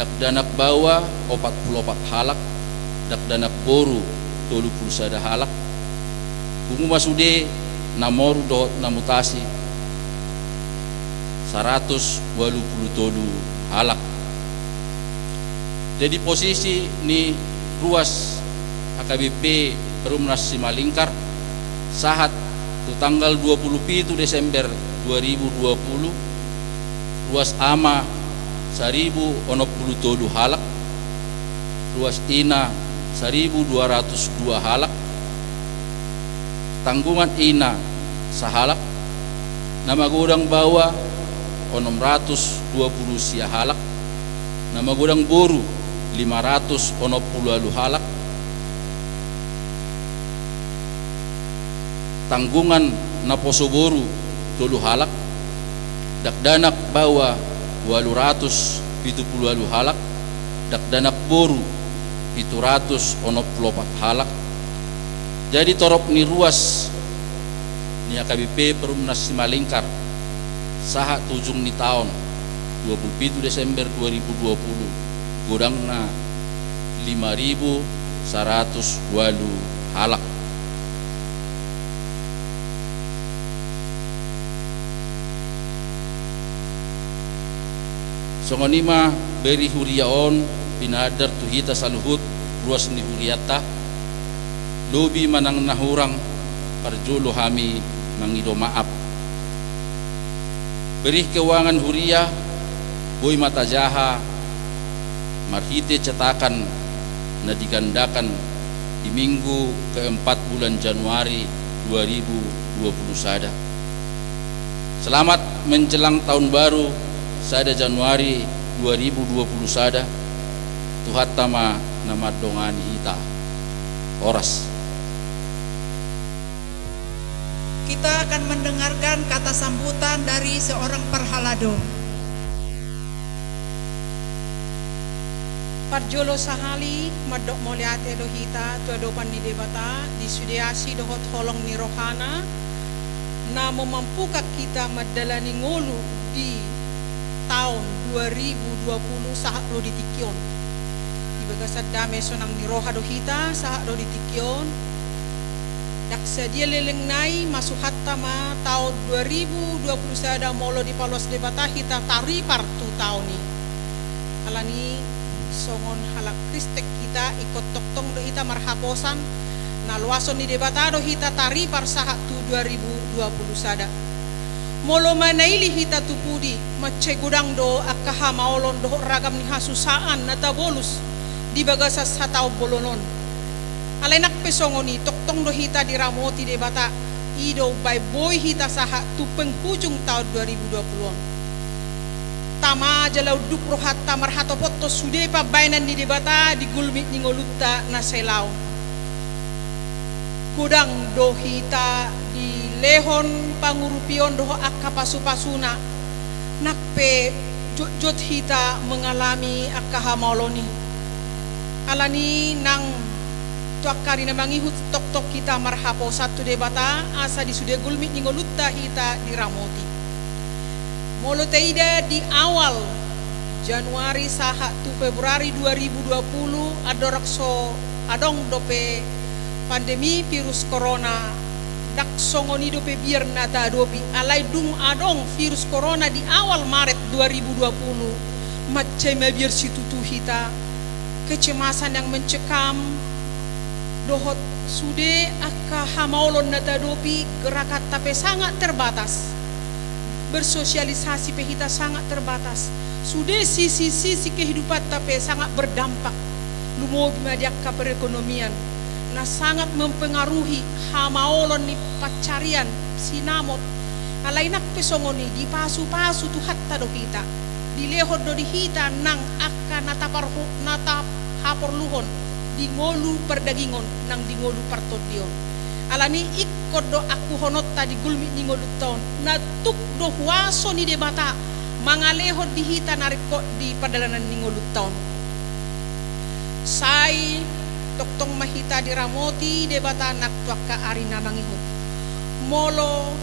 dakdanak bawa 44 halak, dakdanak boru 31 halak. Umuma sude namoru do namutasi 187 halak. Jadi posisi ni ruas HKBP Perumnas Simalingkar saat tu tanggal 27 Desember 2020 ruas ama 1067 halak, ruas ina 1202 halak, tanggungan ina sahalak, nama godang bawa 620 sia halak, nama godang boru 560 halak, tanggungan naposo boru 3 halak, dakdanak bawa 870 halak, dakdanak boru 764 halak. Jadi torop ni ruas ni HKBP Perumnas Simalingkar saha tujung ni tahun 27 Desember 2020 godangna 5.108 halak. songonima beri huriaon binadar tuhita saluhut ruas ni huriata lobi manang nahurang parjulo hami mangido maaf beri kewangan huria boy mata jaha marhite cetakan na digandakan di minggu keempat bulan Januari 2020 sada. Selamat menjelang tahun baru sada Januari 2020 sada. Tuhan tama nama dongani ita oras. Kita akan mendengarkan kata sambutan dari seorang perhalado. Parjolo sahali madok moliate dohita tuadopan ni debata disudiasi dohot holong ni rohana na memampukan kita madalani ngolu di tahun 2020 sahak lo ditikyon ibagasad dame sonang ni roha dohita sahak lo ditikyon daksa dia leleng nai masuk hatta ma tahun 2020 sada molo di palos debata hita tari partu tahun ni alani songon halak kristek kita ikut toktong do hita marhaposan na luason ni debatado hita tari parsahat tu 2020 sada molo manaili hita tupudi macce gudang do akaha maolon do ragam ni hasusaan na tabolus di bagasas hatao bolonon alenak pesongoni toktong do hita diramoti debata ido by boy hita saha tu penghujung tahun 2020 tama jalau duk rohat tamar hatopoto sude pa bainan di debata di gulmit ni ngolutta na selaw kudang dohita di lehon pangurupion doho akka pasu-pasuna nakpe jot hita mengalami akka hamaloni alani nang tuakari na mangihut tok-tok kita marhapo satu debata asa di sude gulmit ni ngolutta hita di ramoti molo teida di awal Januari saha tu Februari 2020 adorakso adong dope pandemi virus corona dak songoni dope biar nata dopi alai dung adong virus corona di awal Maret 2020 macam biar situ tu hita kecemasan yang mencekam dohot sude akka hamaolon nata dopi gerakat tapi sangat terbatas bersosialisasi pehita sangat terbatas sudah sisi kehidupan tapi sangat berdampak lumo bimadiakka perekonomian nah sangat mempengaruhi hamaolon ni pacarian sinamot alainak pesongoni di pasu-pasu tu hatta do kita di lehod do di hita nang akka nata hapor luhon di ngolu perdagingon nang di ngolu partodion alani ikut do aku honot tadi gulmi ni ngolu taon na tuk do huaso ni debata mangalehod di hita nariko di padalanan ni ngolu taon sai toktong mahita di ramoti debata nak tuaka arina mangihut molo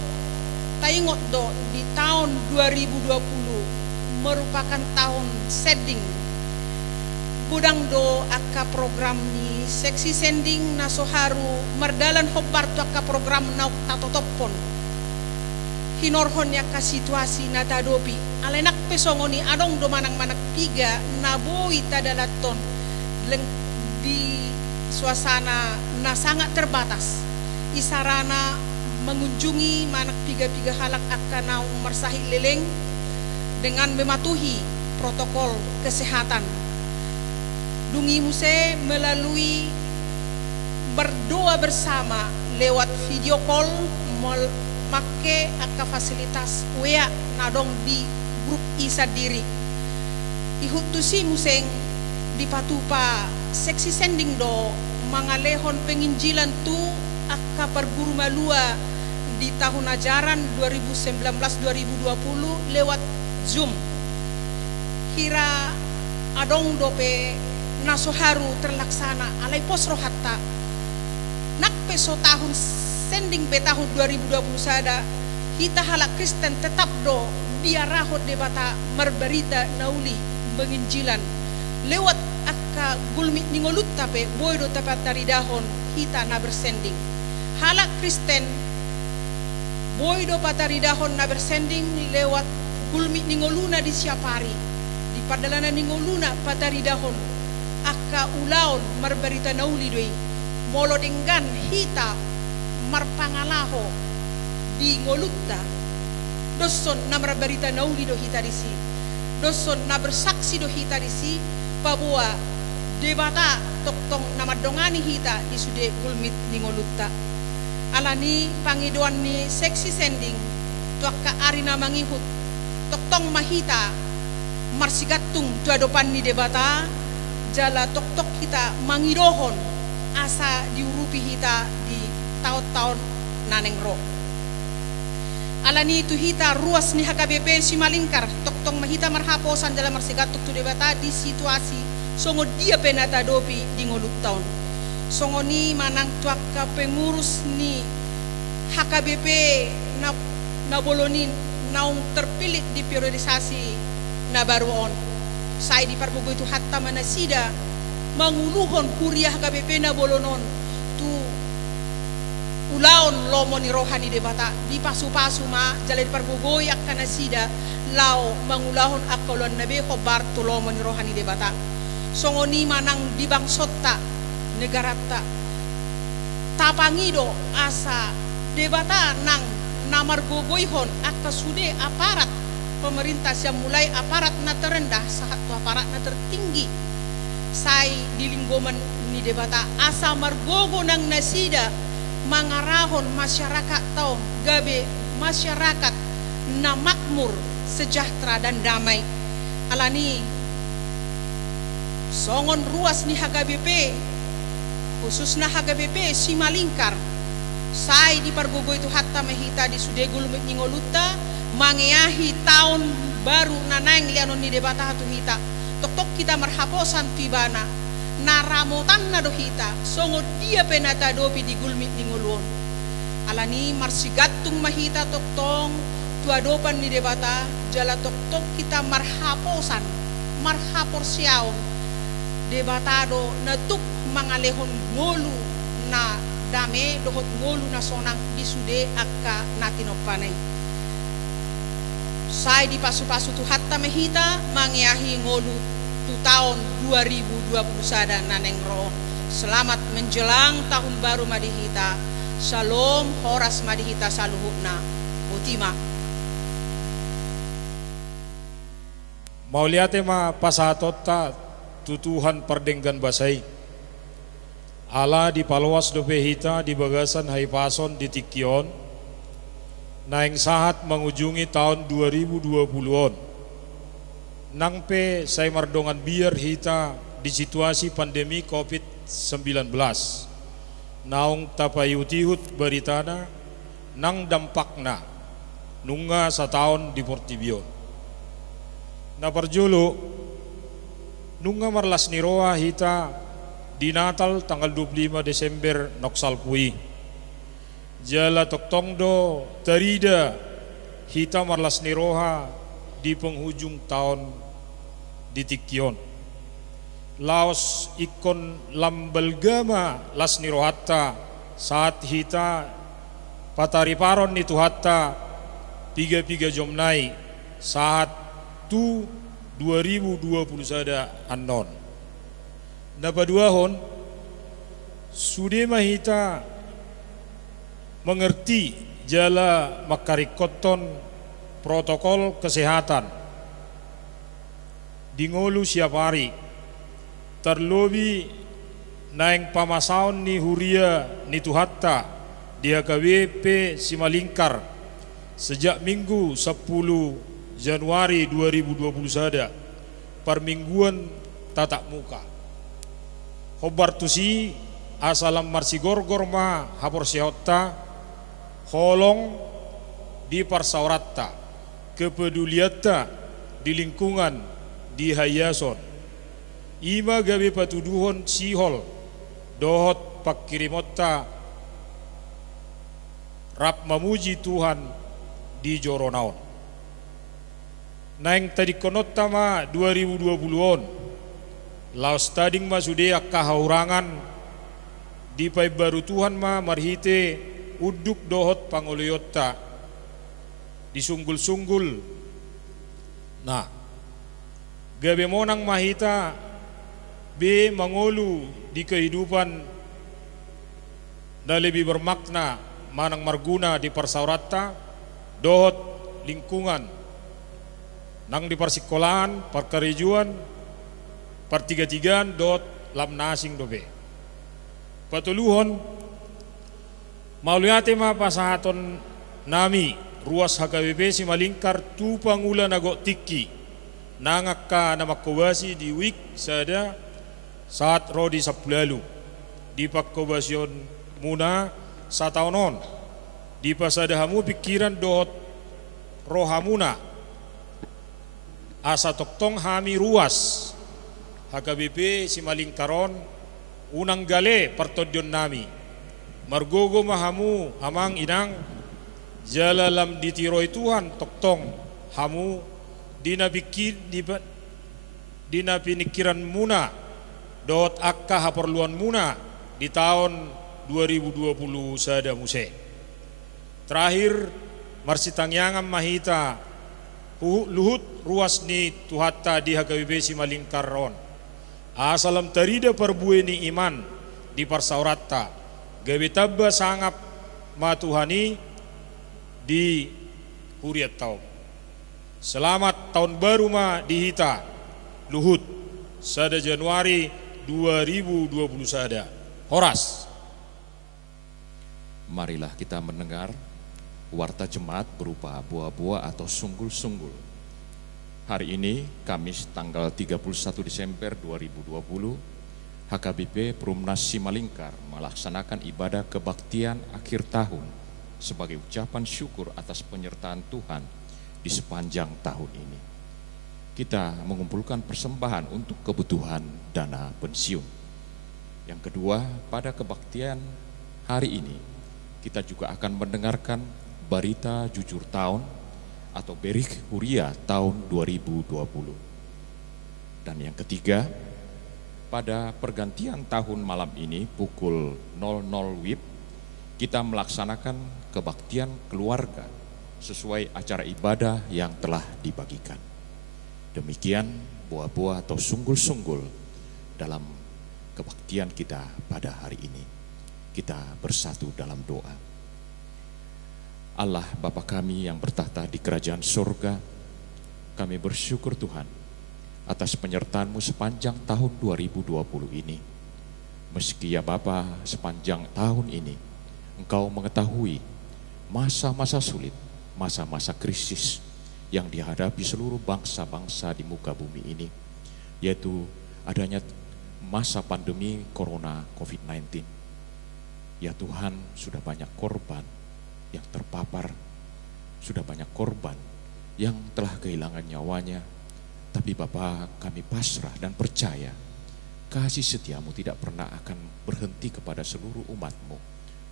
taingot do di tahun 2020 merupakan tahun setting gudang do akka program ni seksi sending na soharu mardalan hobar tu akka program na tatotopon hinorhon ya ka situasi na tadopi alenak pesongoni adong do manang-manak piga na boy tadalaton di suasana na sangat terbatas isarana mengunjungi manak piga-piga halak akka naung marsahi leleng dengan mematuhi protokol kesehatan dungi muse melalui berdoa bersama lewat video call make akka fasilitas WA nadong di grup isa diri ihutusi museng dipatupa seksi sending do mangalehon penginjilan tu akka perguru malua di tahun ajaran 2019-2020 lewat Zoom kira adong dope nasoharu terlaksana alai posro hatta nak peso tahun sending be tahun 2020 sada kita halak Kristen tetap do biarahot debata merberita nauli menginjilan lewat akka gulmi ningolut tape boydo tapat taridahon kita na bersending halak Kristen boydo pataridahon na bersending lewat gulmi ningoluna di siapari di padalana ningoluna pataridahon akka ulaon marbarita naulidoi molo denggan hita marpangalaho di ngolutta doson na marbarita naulido hita disi doson na bersaksi do hita disi pabua debata toktong na madongani hita di sude gulmit ningolutta alani pangiduan ni seksi sending tuakka arina mangihut toktong mahita marsigatung tuadopan ni debata jala tok-tok kita mangidohon asa diurupi kita di tahun-tahun naneng ro. Alani itu hita ruas ni HKBP Simalingkar tok-tong mahita marhaposan dalam marsigatuk tu debata di situasi songo dia penata dopi di ngolut tahun. Songo ni manang tuaka pengurus ni HKBP na bolonin naung terpilih di priorisasi na baruon. Saya di parbugo itu hatta manasida manguluhon kuliah HKBP na bolonon tu ulaon lomo ni rohani debata di pasu-pasu ma jala di parbugo yak kanasida lao mangulahon akolon nabe khobar tu lomo ni rohani debata songoni manang di bangsota negarata tapangido asa debata nang namargogoihon akka sude aparat pemerintah yang mulai aparat na terendah saat aparat na tertinggi sai di lingkungan ni debata asa margogo nang nasida mangarahon masyarakat tau gabe masyarakat na makmur sejahtera dan damai alani songon ruas ni HKBP khususnya HKBP Simalingkar sai di pargogo itu hatta mahita di sudegul ngingoluta mangeahi tahun baru nanang lianon ni debata hatu hita tok-tok kita marhaposan tibana naramotan na do hita songo dia penata dopi di gulmi ningoluon alani marsigatung mahita tok-tong tuadopan ni debata jala tok-tok kita marhaposan marhaporsiaon debatado na tuk mangalehon ngolu na dame dohot ngolu na sonang disude akka natinopanay saya di pasu-pasu tu hatta mehita mangiahi ngolu tu tahun 2020 sada naneng roon. Selamat menjelang tahun baru madihita. Shalom horas madihita saluhukna. Utima. Mauliate ma pasatotta tutuhan perdenggan basai. Ala di palwas dope hita di bagasan haipason di Tikion. Naing sahat mengunjungi tahun 2020-on. Nangpe saya mardongan biar hita di situasi pandemi COVID-19. Naung tapayutihut beritana nang dampakna nunga setahun di Portibion. Na perjulu nunga marlas niroa hita di Natal tanggal 25 Desember noksalpui. Jala toktongdo tarida hita marlas niroha di penghujung tahun di Tikion. Laos ikon lambelgama las nirohatta saat hita patariparon ni tuhatta piga jomnai saat tu 2020 sada anon. Napaduahon sudema hita mengerti jala makarikoton protokol kesehatan di ngolu siap hari terlobi naing pamasaon ni huria ni tuhatta di HKBP Simalingkar sejak minggu 10 Januari 2020 sada permingguan tatap muka hobar tusi asalam marsigorgor ma hapor sihotta holong di parsauratta kepeduliatta di lingkungan di hayason ima gawe patuduhon sihol dohot pakkirimotta rap memuji Tuhan di joronaon naing tadi konotta ma 2020-on laos tading ma sude kahaurangan di pai baru Tuhan ma marhite uduk dohot pangoloyotta disunggul-sunggul. Nah, gabe monang mahita be mangolu di kehidupan na lebih bermakna manang marguna di persaurata dohot lingkungan nang di persikolahan perkerijuan pertiga-tigaan dot lam nasing dobe patuluhon mauluyate ma pasahaton nami ruas HKBP Simalingkar tu pangula nago tiki nangakka na makobasi di week sada saat rodi sapulalu di pakobasyon muna sa taonon di pasadahamu pikiran dohot rohamuna asa toktong hami ruas HKBP Simalingkaron unang gale pertodyon nami margogo mahamu amang inang jalalam ditiroy Tuhan toktong hamu dina pinikiran muna dot akka haperluan muna di tahun 2020 sada muse. Terakhir marsitangyangan mahita luhut ruas ni tuhatta di HKBP Simalingkaron. Asalam tarida perbue ni iman di parsaurata gawe tabba sangap matuhani di huriat tahun. Selamat tahun baru ma dihita luhut sada Januari 2020 sada. Horas. Marilah kita mendengar warta jemaat berupa buah-buah atau sunggul-sunggul. Hari ini Kamis tanggal 31 Desember 2020 HKBP Perumnas Simalingkar melaksanakan ibadah kebaktian akhir tahun sebagai ucapan syukur atas penyertaan Tuhan di sepanjang tahun ini. Kita mengumpulkan persembahan untuk kebutuhan dana pensiun. Yang kedua, pada kebaktian hari ini, kita juga akan mendengarkan Berita Jujur Tahun atau Berich Huria tahun 2020. Dan yang ketiga, pada pergantian tahun malam ini pukul 00 WIB, kita melaksanakan kebaktian keluarga sesuai acara ibadah yang telah dibagikan. Demikian buah-buah atau sunggul-sunggul dalam kebaktian kita pada hari ini. Kita bersatu dalam doa. Allah Bapa kami yang bertahta di kerajaan surga, kami bersyukur Tuhan atas penyertaan-Mu sepanjang tahun 2020 ini. Meski ya Bapa sepanjang tahun ini Engkau mengetahui masa-masa sulit, masa-masa krisis yang dihadapi seluruh bangsa-bangsa di muka bumi ini, yaitu adanya masa pandemi Corona COVID-19. Ya Tuhan, sudah banyak korban yang terpapar, sudah banyak korban yang telah kehilangan nyawanya. Tapi Bapa, kami pasrah dan percaya kasih setia-Mu tidak pernah akan berhenti kepada seluruh umat-Mu,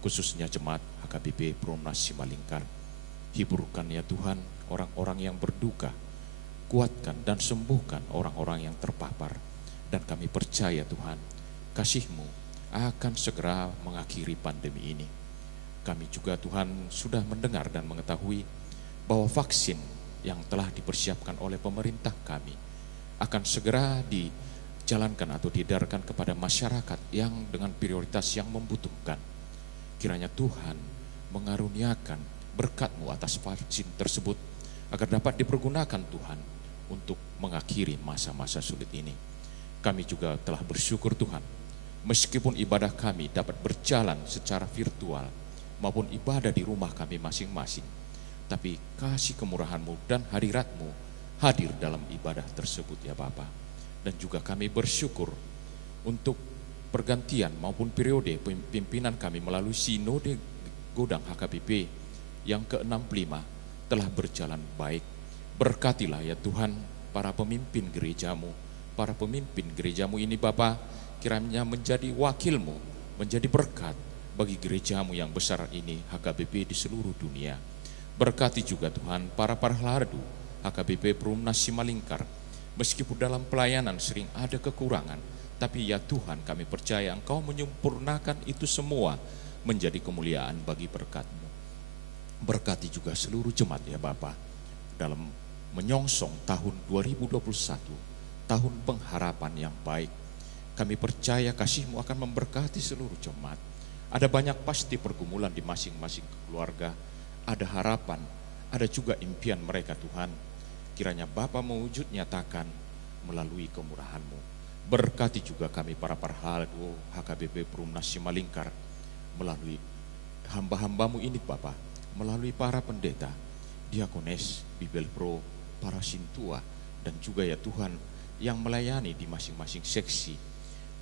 khususnya jemaat HKBP Perumnas Simalingkar. Hiburkan ya Tuhan orang-orang yang berduka, kuatkan dan sembuhkan orang-orang yang terpapar. Dan kami percaya Tuhan, kasih-Mu akan segera mengakhiri pandemi ini. Kami juga Tuhan sudah mendengar dan mengetahui bahwa vaksin yang telah dipersiapkan oleh pemerintah kami akan segera dijalankan atau diedarkan kepada masyarakat yang dengan prioritas yang membutuhkan. Kiranya Tuhan mengaruniakan berkat-Mu atas vaksin tersebut agar dapat dipergunakan Tuhan untuk mengakhiri masa-masa sulit ini. Kami juga telah bersyukur Tuhan, meskipun ibadah kami dapat berjalan secara virtual maupun ibadah di rumah kami masing-masing, tapi kasih kemurahan-Mu dan hadirat-Mu hadir dalam ibadah tersebut ya Bapa. Dan juga kami bersyukur untuk pergantian maupun periode pimpinan kami melalui sinode Godang HKBP yang ke-65 telah berjalan baik. Berkatilah ya Tuhan para pemimpin gereja-Mu, para pemimpin gereja-Mu ini Bapa, kiranya menjadi wakil-Mu, menjadi berkat bagi gereja-Mu yang besar ini HKBP di seluruh dunia. Berkati juga Tuhan para parhladu HKBP Perumnas Simalingkar, meskipun dalam pelayanan sering ada kekurangan, tapi ya Tuhan kami percaya Engkau menyempurnakan itu semua menjadi kemuliaan bagi berkat-Mu. Berkati juga seluruh jemaat ya Bapa dalam menyongsong tahun 2021, tahun pengharapan yang baik. Kami percaya kasih-Mu akan memberkati seluruh jemaat. Ada banyak pasti pergumulan di masing-masing keluarga, ada harapan, ada juga impian mereka Tuhan. Kiranya Bapa mewujud nyatakan melalui kemurahan-Mu. Berkati juga kami para parhaldo HKBP Perumnas Simalingkar, melalui hamba-hamba-Mu ini Bapa, melalui para pendeta, diakones, bibel pro, para sintua, dan juga ya Tuhan yang melayani di masing-masing seksi.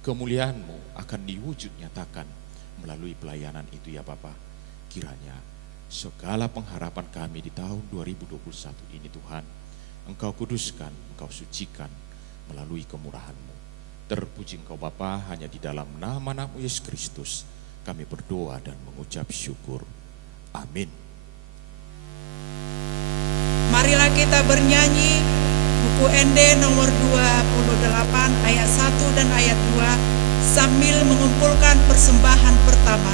Kemuliaan-Mu akan diwujud nyatakan melalui pelayanan itu ya Bapa. Kiranya segala pengharapan kami di tahun 2021 ini Tuhan, Engkau kuduskan, Engkau sucikan melalui kemurahan-Mu. Terpuji Engkau Bapa, hanya di dalam nama-Mu Yesus Kristus kami berdoa dan mengucap syukur. Amin. Marilah kita bernyanyi buku ND nomor 28 ayat 1 dan ayat 2 sambil mengumpulkan persembahan pertama.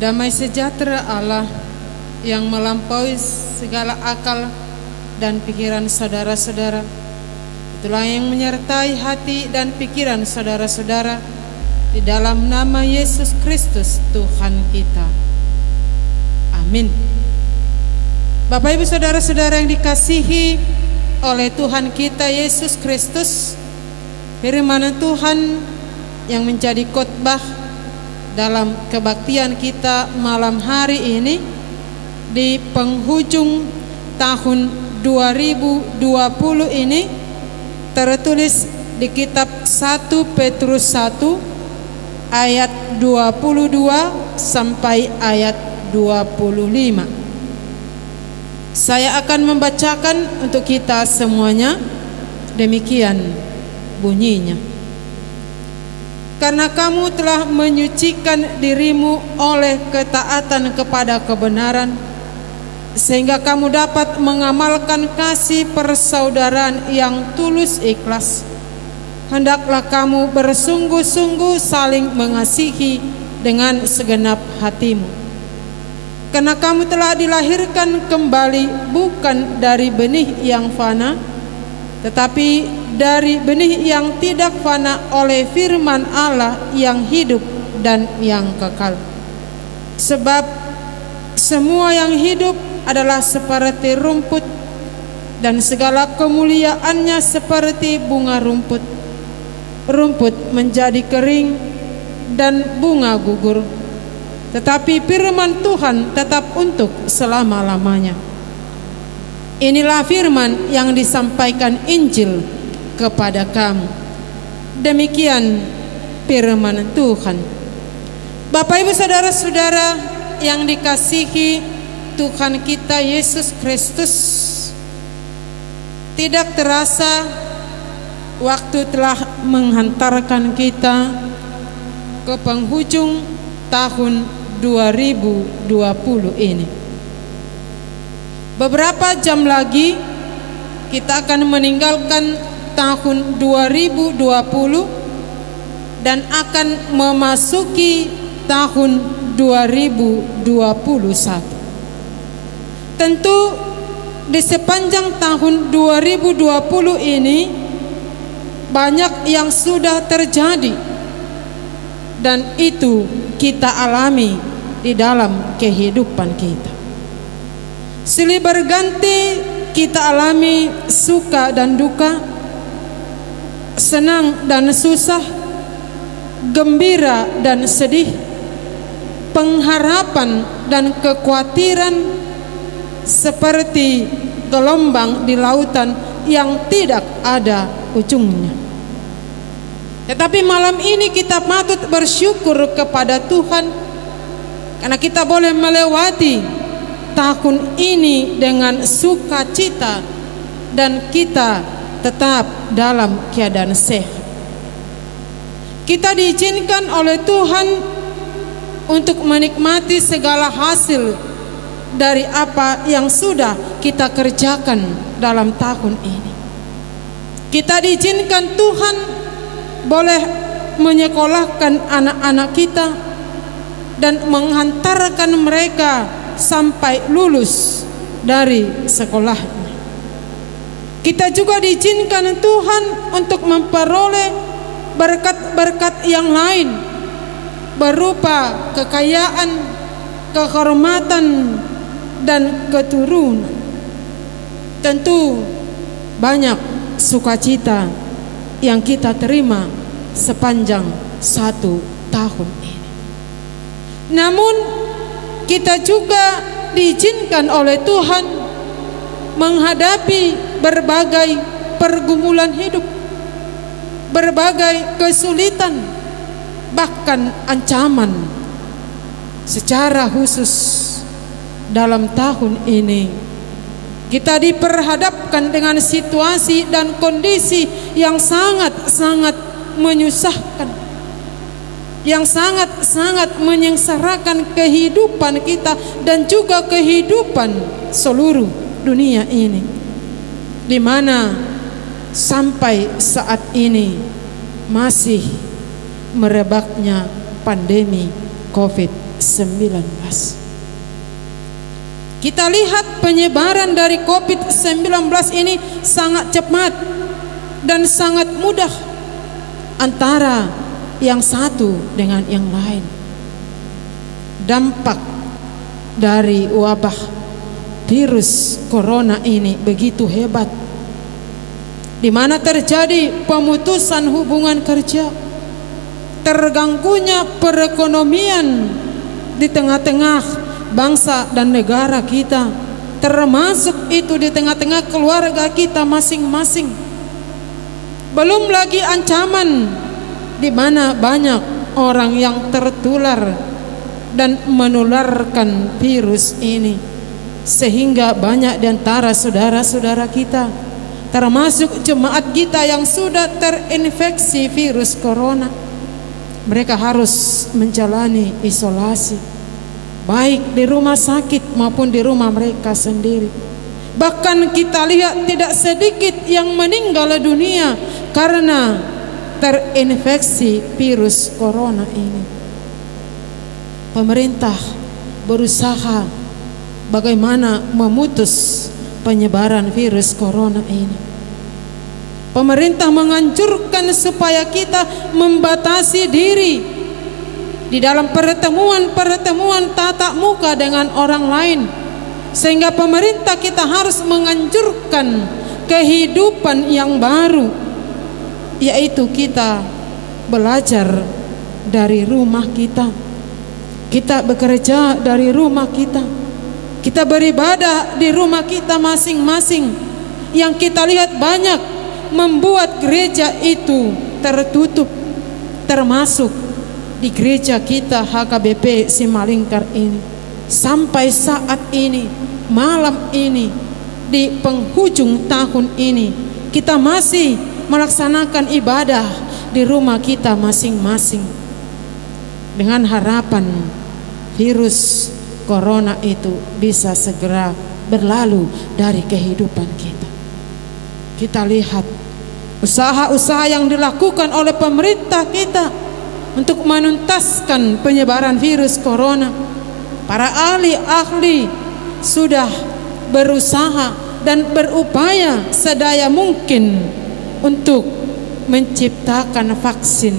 Damai sejahtera Allah yang melampaui segala akal dan pikiran saudara-saudara, itulah yang menyertai hati dan pikiran saudara-saudara di dalam nama Yesus Kristus Tuhan kita. Amin. Bapak Ibu saudara-saudara yang dikasihi oleh Tuhan kita Yesus Kristus, firman Tuhan yang menjadi khotbah dalam kebaktian kita malam hari ini di penghujung tahun 2020 ini tertulis di kitab 1 Petrus 1 ayat 22 sampai ayat 25. Saya akan membacakan untuk kita semuanya. Demikian bunyinya. Karena kamu telah menyucikan dirimu oleh ketaatan kepada kebenaran, sehingga kamu dapat mengamalkan kasih persaudaraan yang tulus ikhlas. hendaklah kamu bersungguh-sungguh saling mengasihi dengan segenap hatimu. Karena kamu telah dilahirkan kembali bukan dari benih yang fana, tetapi dari benih yang tidak fana oleh firman Allah yang hidup dan yang kekal. Sebab semua yang hidup adalah seperti rumput, dan segala kemuliaannya seperti bunga rumput. Rumput menjadi kering dan bunga gugur, tetapi firman Tuhan tetap untuk selama-lamanya. Inilah firman yang disampaikan Injil kepada kamu. Demikian firman Tuhan. Bapak Ibu saudara-saudara yang dikasihi Tuhan kita Yesus Kristus, tidak terasa waktu telah menghantarkan kita ke penghujung tahun 2020 ini. Beberapa jam lagi kita akan meninggalkan tahun 2020 dan akan memasuki tahun 2021. Tentu di sepanjang tahun 2020 ini banyak yang sudah terjadi, dan itu kita alami di dalam kehidupan kita. Silih berganti kita alami suka dan duka, senang dan susah, gembira dan sedih, pengharapan dan kekhawatiran, seperti gelombang di lautan yang tidak ada ujungnya. Tetapi malam ini kita patut bersyukur kepada Tuhan karena kita boleh melewati tahun ini dengan sukacita dan kita tetap dalam keadaan sehat. Kita diizinkan oleh Tuhan untuk menikmati segala hasil dari apa yang sudah kita kerjakan dalam tahun ini. Kita diizinkan Tuhan boleh menyekolahkan anak-anak kita dan menghantarkan mereka sampai lulus dari sekolahnya. Kita juga diizinkan Tuhan untuk memperoleh berkat-berkat yang lain berupa kekayaan, kehormatan, dan keturunan. Tentu banyak sukacita yang kita terima sepanjang 1 tahun ini. Namun kita juga diizinkan oleh Tuhan menghadapi berbagai pergumulan hidup, berbagai kesulitan, bahkan ancaman. Secara khusus dalam tahun ini kita diperhadapkan dengan situasi dan kondisi yang sangat-sangat menyusahkan, yang sangat-sangat menyengsarakan kehidupan kita dan juga kehidupan seluruh dunia ini, di mana sampai saat ini masih merebaknya pandemi COVID-19. Kita lihat penyebaran dari COVID-19 ini sangat cepat dan sangat mudah antara yang satu dengan yang lain. Dampak dari wabah virus corona ini begitu hebat, di mana terjadi pemutusan hubungan kerja, terganggunya perekonomian di tengah-tengah bangsa dan negara kita, termasuk itu di tengah-tengah keluarga kita masing-masing. Belum lagi ancaman di mana banyak orang yang tertular dan menularkan virus ini, sehingga banyak di antara saudara-saudara kita, termasuk jemaat kita yang sudah terinfeksi virus corona, mereka harus menjalani isolasi, baik di rumah sakit maupun di rumah mereka sendiri. Bahkan kita lihat tidak sedikit yang meninggal dunia karena terinfeksi virus corona ini. Pemerintah berusaha bagaimana memutus penyebaran virus corona ini. Pemerintah menganjurkan supaya kita membatasi diri di dalam pertemuan-pertemuan tatap muka dengan orang lain, sehingga pemerintah kita harus menganjurkan kehidupan yang baru, yaitu kita belajar dari rumah kita, kita bekerja dari rumah kita, kita beribadah di rumah kita masing-masing. Yang kita lihat banyak membuat gereja itu tertutup, termasuk di gereja kita HKBP Simalingkar ini. Sampai saat ini, malam ini, di penghujung tahun ini, kita masih melaksanakan ibadah di rumah kita masing-masing, dengan harapan virus corona itu bisa segera berlalu dari kehidupan kita. Kita lihat usaha-usaha yang dilakukan oleh pemerintah kita untuk menuntaskan penyebaran virus corona. Para ahli-ahli sudah berusaha dan berupaya sedaya mungkin untuk menciptakan vaksin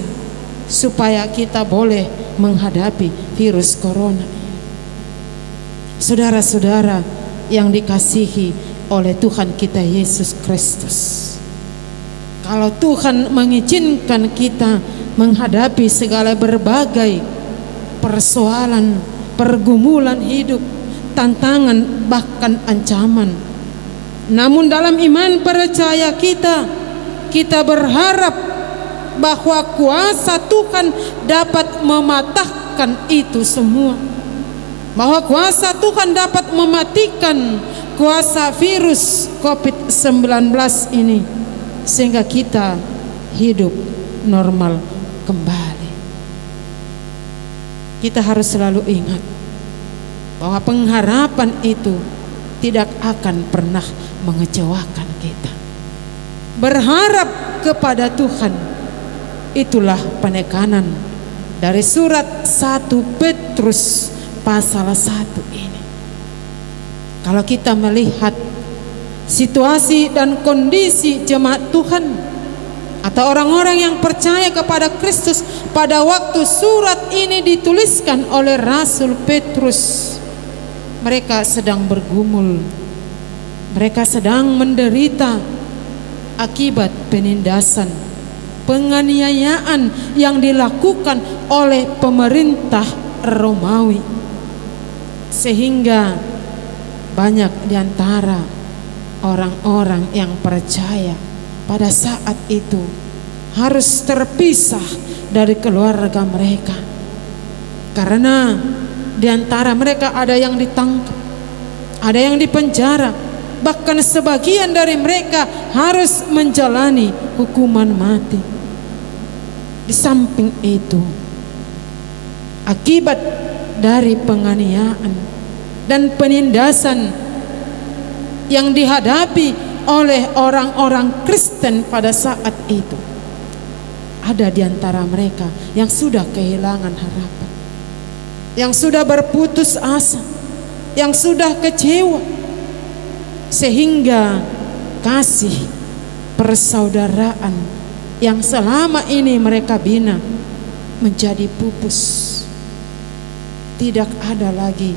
supaya kita boleh menghadapi virus corona. Saudara-saudara yang dikasihi oleh Tuhan kita Yesus Kristus, kalau Tuhan mengizinkan kita menghadapi segala berbagai persoalan, pergumulan hidup, tantangan, bahkan ancaman, namun dalam iman percaya kita berharap bahwa kuasa Tuhan dapat mematahkan itu semua, bahwa kuasa Tuhan dapat mematikan kuasa virus COVID-19 ini, sehingga kita hidup normal kembali. Kita harus selalu ingat bahwa pengharapan itu tidak akan pernah mengecewakan kita. Berharap kepada Tuhan, itulah penekanan dari surat 1 Petrus pasal 1 ini. Kalau kita melihat situasi dan kondisi jemaat Tuhan atau orang-orang yang percaya kepada Kristus pada waktu surat ini dituliskan oleh Rasul Petrus, mereka sedang bergumul, mereka sedang menderita akibat penindasan, penganiayaan yang dilakukan oleh pemerintah Romawi, sehingga banyak di antara orang-orang yang percaya pada saat itu harus terpisah dari keluarga mereka, karena di antara mereka ada yang ditangkap, ada yang dipenjara, bahkan sebagian dari mereka harus menjalani hukuman mati. Di samping itu, akibat dari penganiayaan dan penindasan yang dihadapi oleh orang-orang Kristen pada saat itu, ada di antara mereka yang sudah kehilangan harapan, yang sudah berputus asa, yang sudah kecewa, sehingga kasih persaudaraan yang selama ini mereka bina menjadi pupus. Tidak ada lagi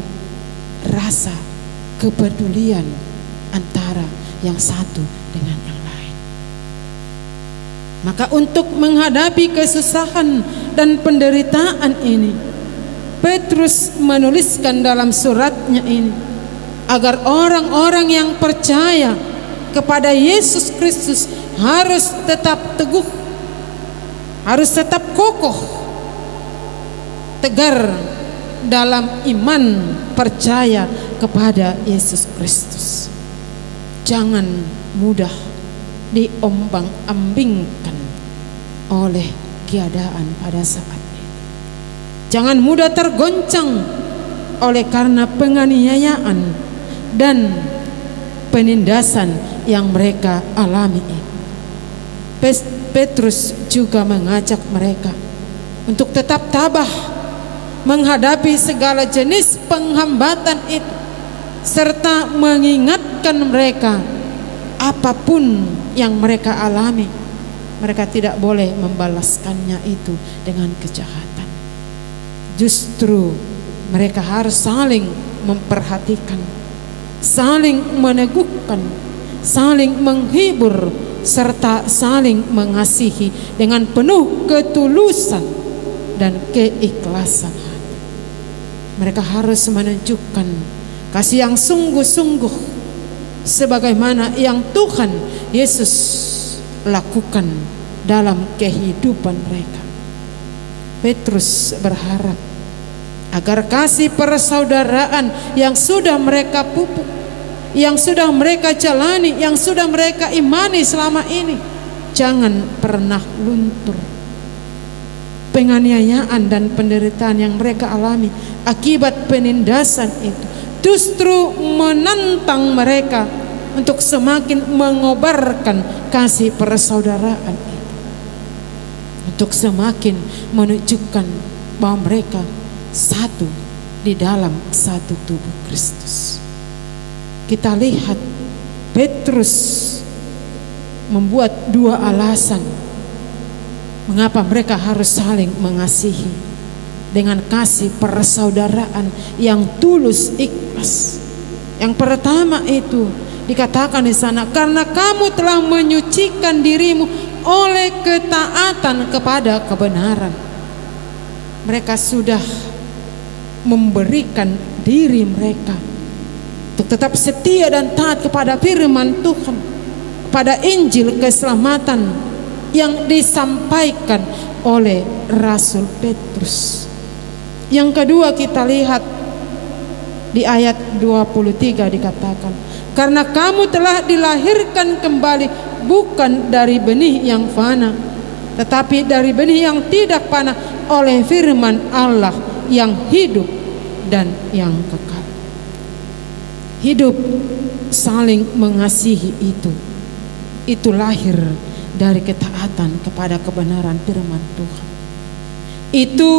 rasa kepedulian antara yang satu dengan yang lain. Maka untuk menghadapi kesusahan dan penderitaan ini, Petrus menuliskan dalam suratnya ini agar orang-orang yang percaya kepada Yesus Kristus harus tetap teguh, harus tetap kokoh, tegar dalam iman percaya kepada Yesus Kristus. Jangan mudah diombang-ambingkan oleh keadaan pada saat itu. Jangan mudah tergoncang oleh karena penganiayaan dan penindasan yang mereka alami. Petrus juga mengajak mereka untuk tetap tabah menghadapi segala jenis penghambatan itu, serta mengingatkan mereka apapun yang mereka alami, mereka tidak boleh membalaskannya itu dengan kejahatan. Justru mereka harus saling memperhatikan, saling meneguhkan, saling menghibur, serta saling mengasihi dengan penuh ketulusan dan keikhlasan hati. Mereka harus menunjukkan kasih yang sungguh-sungguh sebagaimana yang Tuhan Yesus lakukan dalam kehidupan mereka. Petrus berharap agar kasih persaudaraan yang sudah mereka pupuk, yang sudah mereka jalani, yang sudah mereka imani selama ini, jangan pernah luntur. Penganiayaan dan penderitaan yang mereka alami akibat penindasan itu justru menantang mereka untuk semakin mengobarkan kasih persaudaraan itu, untuk semakin menunjukkan bahwa mereka satu di dalam satu tubuh Kristus. Kita lihat Petrus membuat dua alasan mengapa mereka harus saling mengasihi dengan kasih persaudaraan yang tulus ikhlas. Yang pertama itu dikatakan di sana, karena kamu telah menyucikan dirimu oleh ketaatan kepada kebenaran. Mereka sudah memberikan diri mereka untuk tetap setia dan taat kepada firman Tuhan, pada Injil keselamatan yang disampaikan oleh Rasul Petrus. Yang kedua kita lihat di ayat 23 dikatakan, karena kamu telah dilahirkan kembali bukan dari benih yang fana, tetapi dari benih yang tidak fana oleh firman Allah yang hidup dan yang kekal. Hidup saling mengasihi itu lahir dari ketaatan kepada kebenaran firman Tuhan. Itu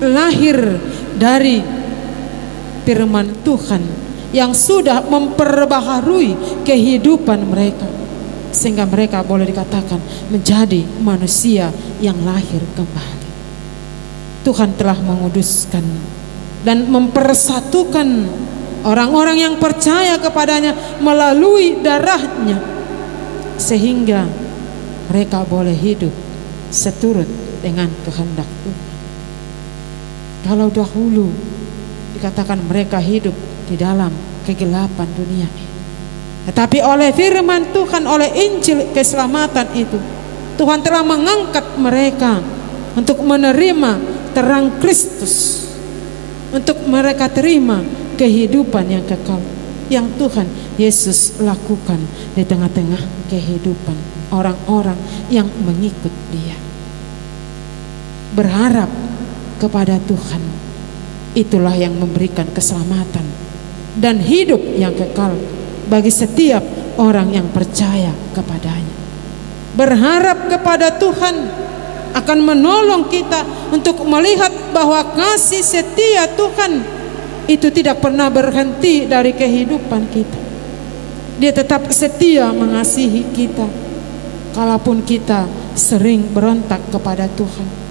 lahir dari firman Tuhan yang sudah memperbaharui kehidupan mereka, sehingga mereka boleh dikatakan menjadi manusia yang lahir kembali. Tuhan telah menguduskan dan mempersatukan orang-orang yang percaya kepadanya melalui darahnya, sehingga mereka boleh hidup seturut dengan kehendak Tuhan. Kalau dahulu dikatakan mereka hidup di dalam kegelapan dunia ini, tetapi oleh firman Tuhan, oleh Injil keselamatan itu, Tuhan telah mengangkat mereka untuk menerima terang Kristus, untuk mereka terima kehidupan yang kekal yang Tuhan Yesus lakukan di tengah-tengah kehidupan orang-orang yang mengikut Dia. Berharap kepada Tuhan, itulah yang memberikan keselamatan dan hidup yang kekal bagi setiap orang yang percaya kepadanya. Berharap kepada Tuhan akan menolong kita untuk melihat bahwa kasih setia Tuhan itu tidak pernah berhenti dari kehidupan kita. Dia tetap setia mengasihi kita, kalaupun kita sering berontak kepada Tuhan.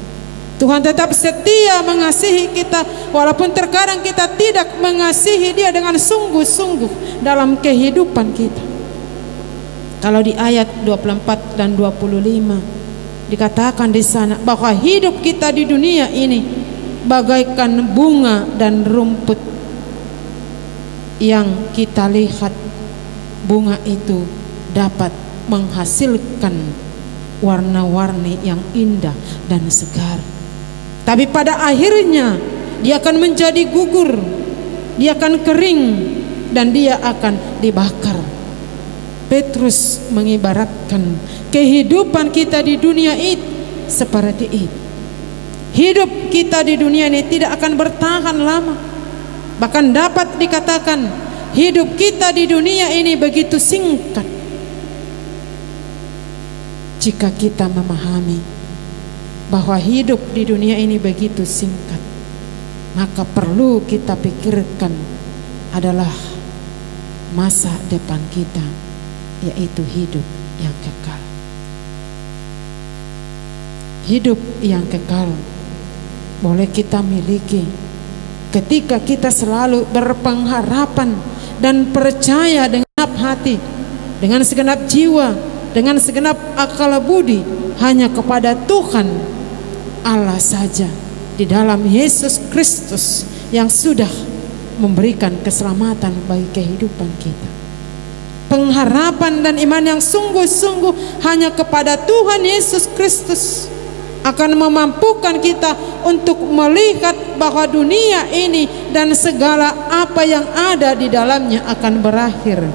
Tuhan tetap setia mengasihi kita, walaupun terkadang kita tidak mengasihi Dia dengan sungguh-sungguh dalam kehidupan kita. Kalau di ayat 24 dan 25 dikatakan di sana bahwa hidup kita di dunia ini bagaikan bunga dan rumput yang kita lihat bunga itu dapat menghasilkan warna-warni yang indah dan segar. Tapi pada akhirnya dia akan menjadi gugur, dia akan kering, dan dia akan dibakar. Petrus mengibaratkan kehidupan kita di dunia itu seperti itu. Hidup kita di dunia ini tidak akan bertahan lama. Bahkan dapat dikatakan hidup kita di dunia ini begitu singkat. jika kita memahami bahwa hidup di dunia ini begitu singkat, maka perlu kita pikirkan adalah masa depan kita, yaitu hidup yang kekal. Hidup yang kekal boleh kita miliki ketika kita selalu berpengharapan dan percaya dengan segenap hati, dengan segenap jiwa, dengan segenap akal budi hanya kepada Tuhan Allah saja, di dalam Yesus Kristus yang sudah memberikan keselamatan bagi kehidupan kita. Pengharapan dan iman yang sungguh-sungguh hanya kepada Tuhan Yesus Kristus akan memampukan kita untuk melihat bahwa dunia ini dan segala apa yang ada di dalamnya akan berakhir.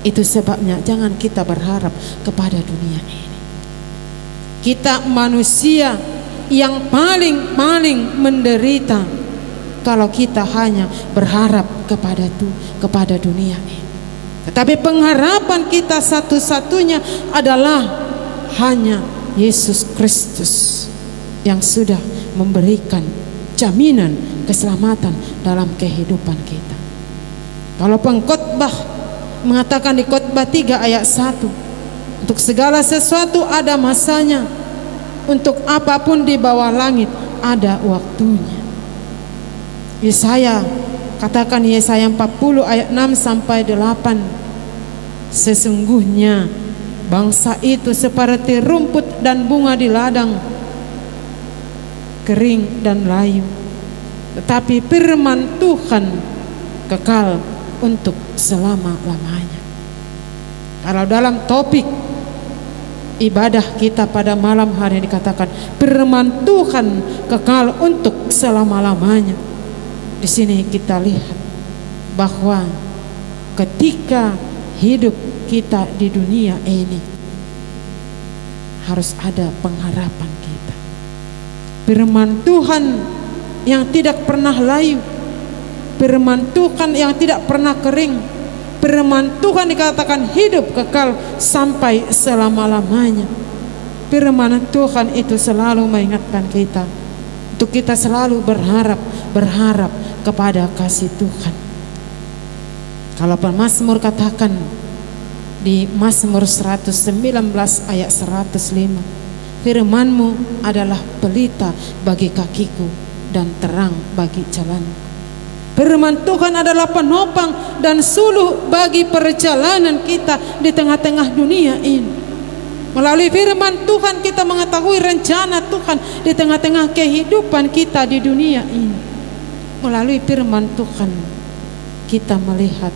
Itu sebabnya jangan kita berharap kepada dunia ini. Kita manusia yang paling menderita kalau kita hanya berharap kepada dunia ini. Tetapi pengharapan kita satu-satunya adalah hanya Yesus Kristus yang sudah memberikan jaminan keselamatan dalam kehidupan kita. Kalau pengkhotbah mengatakan di khotbah 3 ayat 1, untuk segala sesuatu ada masanya, untuk apapun di bawah langit ada waktunya. Yesaya katakan, Yesaya 40 ayat 6 sampai 8, sesungguhnya bangsa itu seperti rumput dan bunga di ladang, kering dan layu, tetapi firman Tuhan kekal untuk selama-lamanya. Kalau dalam topik ibadah kita pada malam hari ini dikatakan firman Tuhan kekal untuk selama-lamanya, di sini kita lihat bahwa ketika hidup kita di dunia ini harus ada pengharapan kita. Firman Tuhan yang tidak pernah layu, firman Tuhan yang tidak pernah kering, firman Tuhan dikatakan hidup kekal sampai selama-lamanya. Firman Tuhan itu selalu mengingatkan kita untuk kita selalu berharap kepada kasih Tuhan. Kalau pemazmur katakan di Mazmur 119 ayat 105, firman-Mu adalah pelita bagi kakiku dan terang bagi jalanku. Firman Tuhan adalah penopang dan suluh bagi perjalanan kita di tengah-tengah dunia ini. Melalui firman Tuhan kita mengetahui rencana Tuhan di tengah-tengah kehidupan kita di dunia ini. Melalui firman Tuhan kita melihat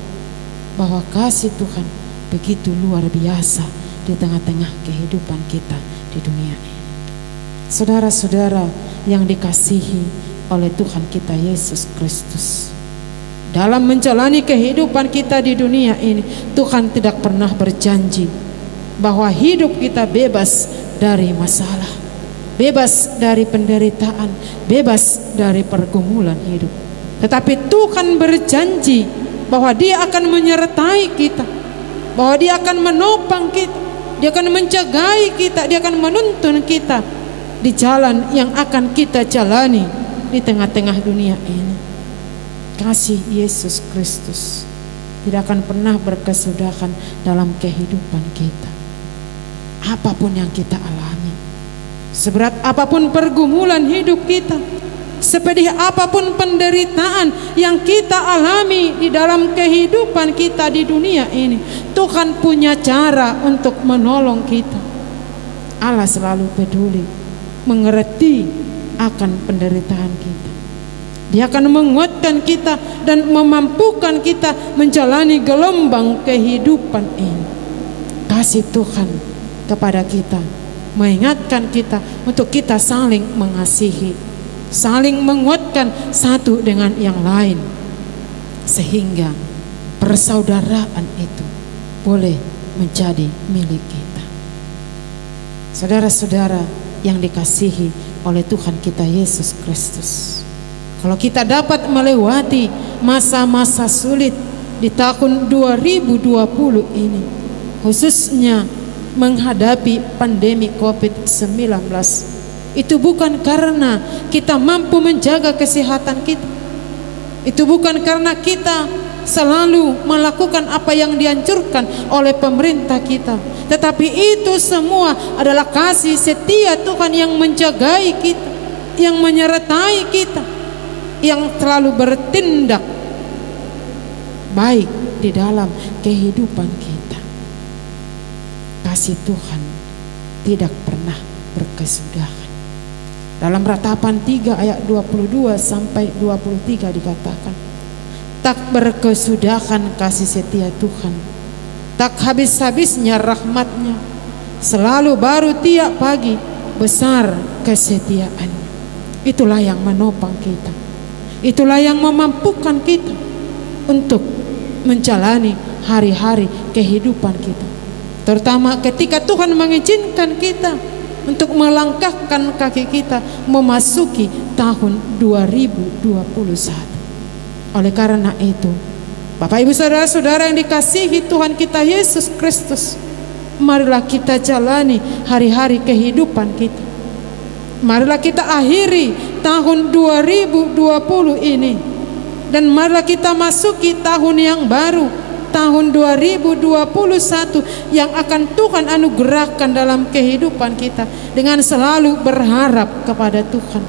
bahwa kasih Tuhan begitu luar biasa di tengah-tengah kehidupan kita di dunia ini. Saudara-saudara yang dikasihi oleh Tuhan kita Yesus Kristus, dalam menjalani kehidupan kita di dunia ini, Tuhan tidak pernah berjanji bahwa hidup kita bebas dari masalah, bebas dari penderitaan, bebas dari pergumulan hidup. Tetapi Tuhan berjanji bahwa Dia akan menyertai kita, bahwa Dia akan menopang kita, Dia akan menjagai kita, Dia akan menuntun kita di jalan yang akan kita jalani di tengah-tengah dunia ini. Kasih Yesus Kristus tidak akan pernah berkesudahan dalam kehidupan kita. Apapun yang kita alami, seberat apapun pergumulan hidup kita, sepedih apapun penderitaan yang kita alami di dalam kehidupan kita di dunia ini, Tuhan punya cara untuk menolong kita. Allah selalu peduli, mengerti akan penderitaan kita. Dia akan menguatkan kita dan memampukan kita menjalani gelombang kehidupan ini. Kasih Tuhan kepada kita mengingatkan kita untuk kita saling mengasihi, saling menguatkan satu dengan yang lain, sehingga persaudaraan itu boleh menjadi milik kita. Saudara-saudara yang dikasihi oleh Tuhan kita Yesus Kristus, kalau kita dapat melewati masa-masa sulit di tahun 2020 ini, khususnya menghadapi pandemi COVID-19. Itu bukan karena kita mampu menjaga kesehatan kita. Itu bukan karena kita selalu melakukan apa yang dianjurkan oleh pemerintah kita. Tetapi itu semua adalah kasih setia Tuhan yang menjagai kita, yang menyertai kita, yang selalu bertindak baik di dalam kehidupan kita. Kasih Tuhan tidak pernah berkesudahan. Dalam Ratapan 3 ayat 22 sampai 23 dikatakan, tak berkesudahan kasih setia Tuhan, tak habis-habisnya rahmatnya, selalu baru tiap pagi, besar kesetiaannya. Itulah yang menopang kita, itulah yang memampukan kita untuk menjalani hari-hari kehidupan kita, terutama ketika Tuhan mengizinkan kita untuk melangkahkan kaki kita memasuki tahun 2021. Oleh karena itu, Bapak Ibu Saudara-saudara yang dikasihi Tuhan kita Yesus Kristus, marilah kita jalani hari-hari kehidupan kita. Marilah kita akhiri tahun 2020 ini, dan marilah kita masuki tahun yang baru, tahun 2021 yang akan Tuhan anugerahkan dalam kehidupan kita, dengan selalu berharap kepada Tuhan,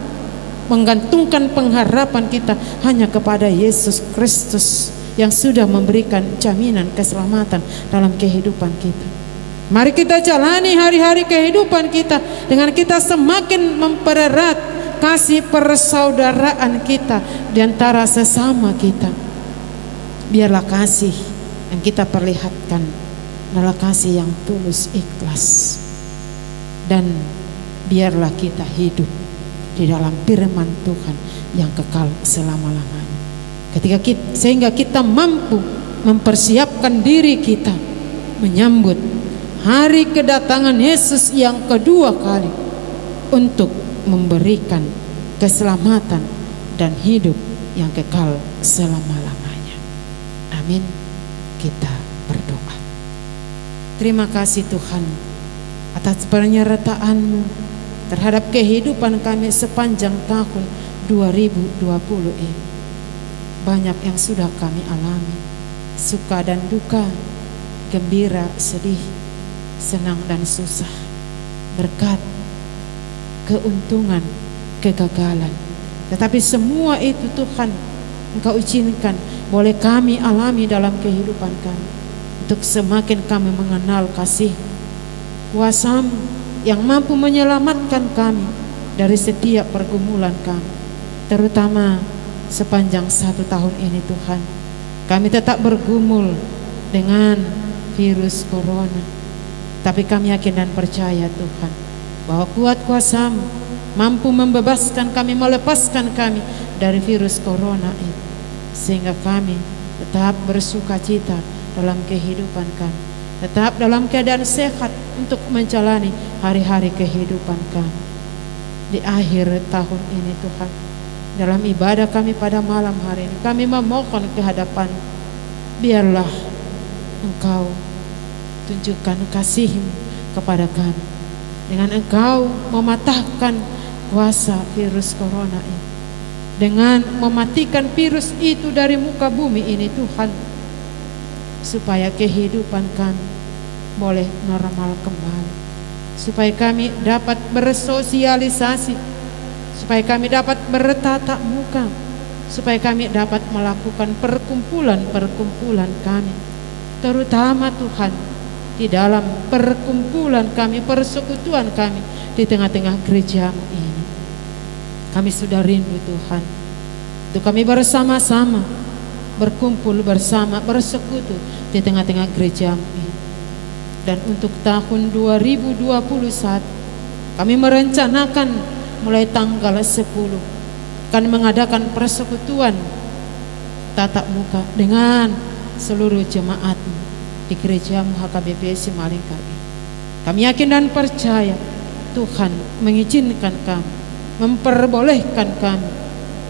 menggantungkan pengharapan kita hanya kepada Yesus Kristus yang sudah memberikan jaminan keselamatan dalam kehidupan kita. Mari kita jalani hari-hari kehidupan kita dengan kita semakin mempererat kasih persaudaraan kita di antara sesama kita. Biarlah kasih yang kita perlihatkan adalah kasih yang tulus, ikhlas, dan biarlah kita hidup di dalam firman Tuhan yang kekal selama-lamanya. Sehingga kita mampu mempersiapkan diri kita menyambut hari kedatangan Yesus yang kedua kali untuk memberikan keselamatan dan hidup yang kekal selama-lamanya. Amin. Kita berdoa. Terima kasih Tuhan atas penyertaan-Mu terhadap kehidupan kami sepanjang tahun 2020 ini. Banyak yang sudah kami alami, suka dan duka, gembira, sedih, senang dan susah, berkat, keuntungan, kegagalan. Tetapi semua itu Tuhan Engkau izinkan boleh kami alami dalam kehidupan kami, untuk semakin kami mengenal kasih kuasa-Mu yang mampu menyelamatkan kami dari setiap pergumulan kami. Terutama sepanjang 1 tahun ini Tuhan, kami tetap bergumul dengan virus corona. Tapi kami yakin dan percaya Tuhan bahwa kuat kuasa-Mu mampu membebaskan kami, melepaskan kami dari virus corona itu, sehingga kami tetap bersuka cita dalam kehidupan kami, tetap dalam keadaan sehat untuk menjalani hari-hari kehidupan kami. Di akhir tahun ini Tuhan, dalam ibadah kami pada malam hari ini, kami memohon kehadapan, biarlah Engkau tunjukkan kasih-Mu kepada kami, dengan Engkau mematahkan kuasa virus corona ini, dengan mematikan virus itu dari muka bumi ini Tuhan, supaya kehidupan kami boleh normal kembali, supaya kami dapat bersosialisasi, supaya kami dapat bertatap muka, supaya kami dapat melakukan perkumpulan-perkumpulan kami, terutama Tuhan di dalam perkumpulan kami, persekutuan kami di tengah-tengah gereja-Mu ini. Kami sudah rindu Tuhan, untuk kami bersama-sama berkumpul bersama, bersekutu di tengah-tengah gereja-Mu ini. Dan untuk tahun 2021 kami merencanakan mulai tanggal 10 akan mengadakan persekutuan tatap muka dengan seluruh jemaat-Mu di gereja-Mu HKBP Simalingkar. Kami yakin dan percaya Tuhan mengizinkan kami, memperbolehkan kami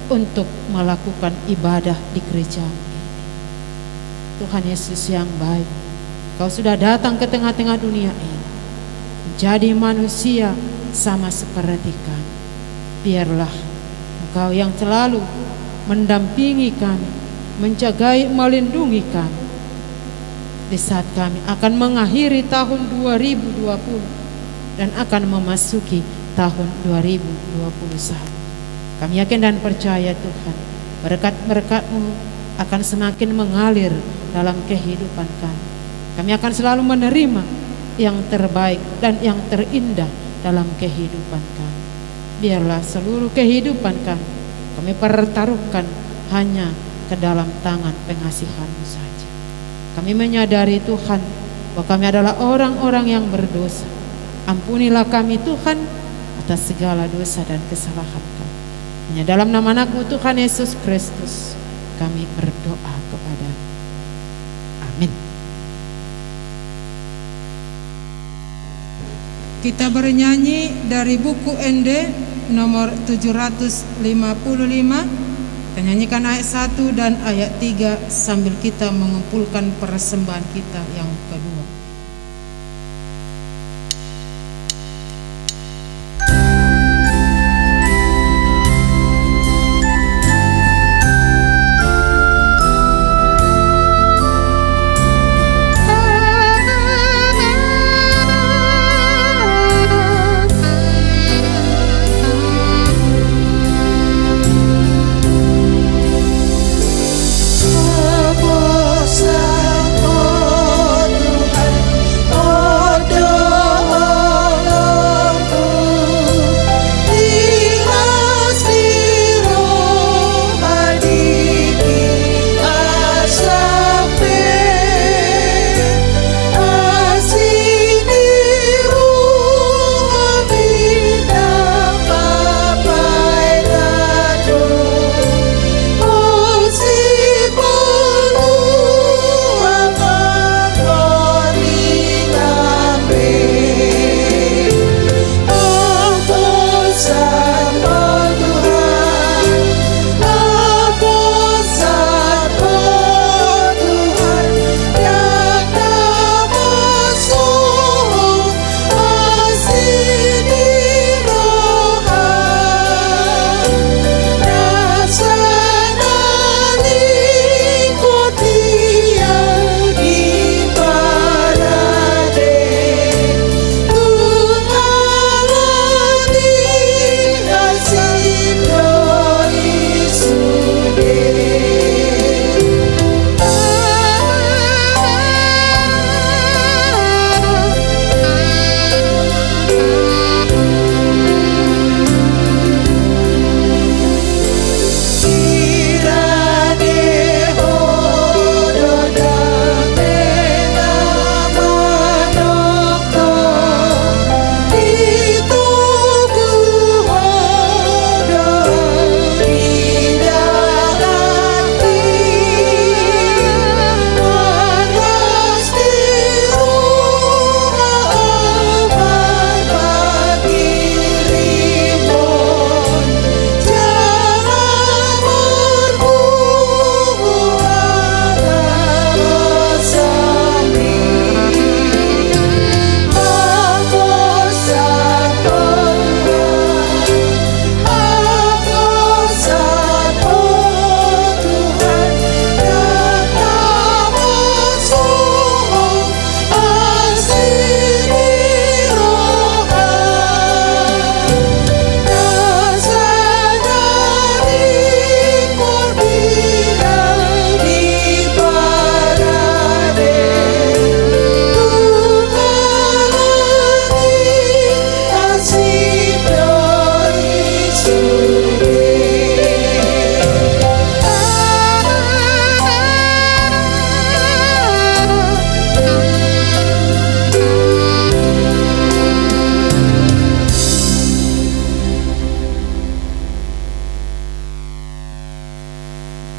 untuk melakukan ibadah di gereja-Mu ini. Tuhan Yesus yang baik, Kau sudah datang ke tengah-tengah dunia ini menjadi manusia sama seperti kami. Biarlah Engkau yang selalu mendampingi kami, menjagai, melindungi kami di saat kami akan mengakhiri tahun 2020 dan akan memasuki tahun 2021. Kami yakin dan percaya Tuhan, berkat-berkat-Mu akan semakin mengalir dalam kehidupan kami. Kami akan selalu menerima yang terbaik dan yang terindah dalam kehidupan kami. Biarlah seluruh kehidupan kami pertaruhkan hanya ke dalam tangan pengasihan-Mu saja. Kami menyadari Tuhan bahwa kami adalah orang-orang yang berdosa. Ampunilah kami Tuhan atas segala dosa dan kesalahan kami. Hanya dalam nama Anak-Mu Tuhan Yesus Kristus kami berdoa kepada. Amin. Kita bernyanyi dari buku ND nomor 755. Kita nyanyikan ayat 1 dan ayat 3 sambil kita mengumpulkan persembahan kita yang kedua.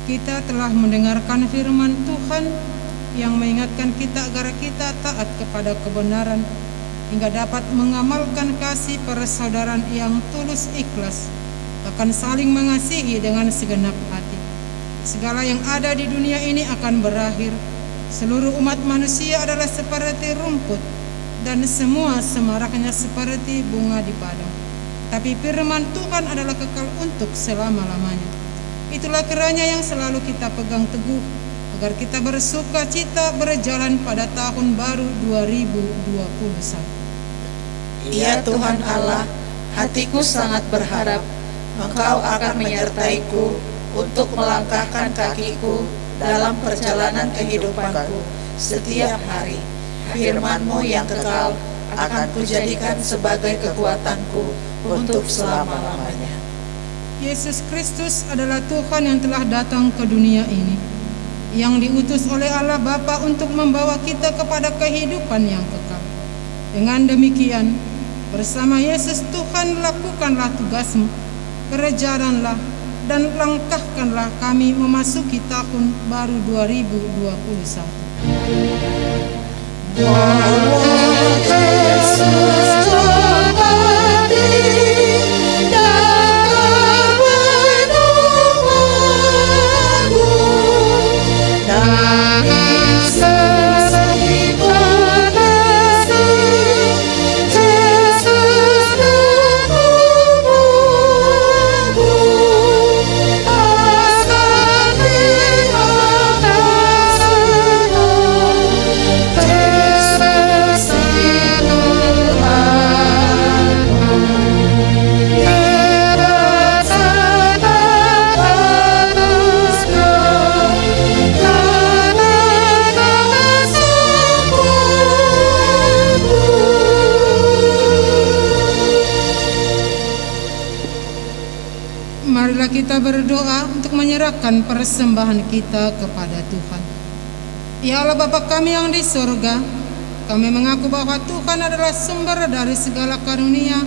Kita telah mendengarkan firman Tuhan yang mengingatkan kita agar kita taat kepada kebenaran hingga dapat mengamalkan kasih persaudaraan yang tulus ikhlas, akan saling mengasihi dengan segenap hati. Segala yang ada di dunia ini akan berakhir. Seluruh umat manusia adalah seperti rumput dan semua semaraknya seperti bunga di padang. Tapi firman Tuhan adalah kekal untuk selama-lamanya. Itulah kiranya yang selalu kita pegang teguh, agar kita bersuka cita berjalan pada tahun baru 2021. Ya Tuhan Allah, hatiku sangat berharap Engkau akan menyertaiku untuk melangkahkan kakiku dalam perjalanan kehidupanku setiap hari. Firman-Mu yang kekal akan kujadikan sebagai kekuatanku untuk selama-lamanya. Yesus Kristus adalah Tuhan yang telah datang ke dunia ini, yang diutus oleh Allah Bapa untuk membawa kita kepada kehidupan yang kekal. Dengan demikian, bersama Yesus Tuhan lakukanlah tugasmu, berjalanlah dan langkahkanlah kami memasuki tahun baru 2021. Marilah kita berdoa untuk menyerahkan persembahan kita kepada Tuhan. Ya Allah Bapa kami yang di surga, kami mengaku bahwa Tuhan adalah sumber dari segala karunia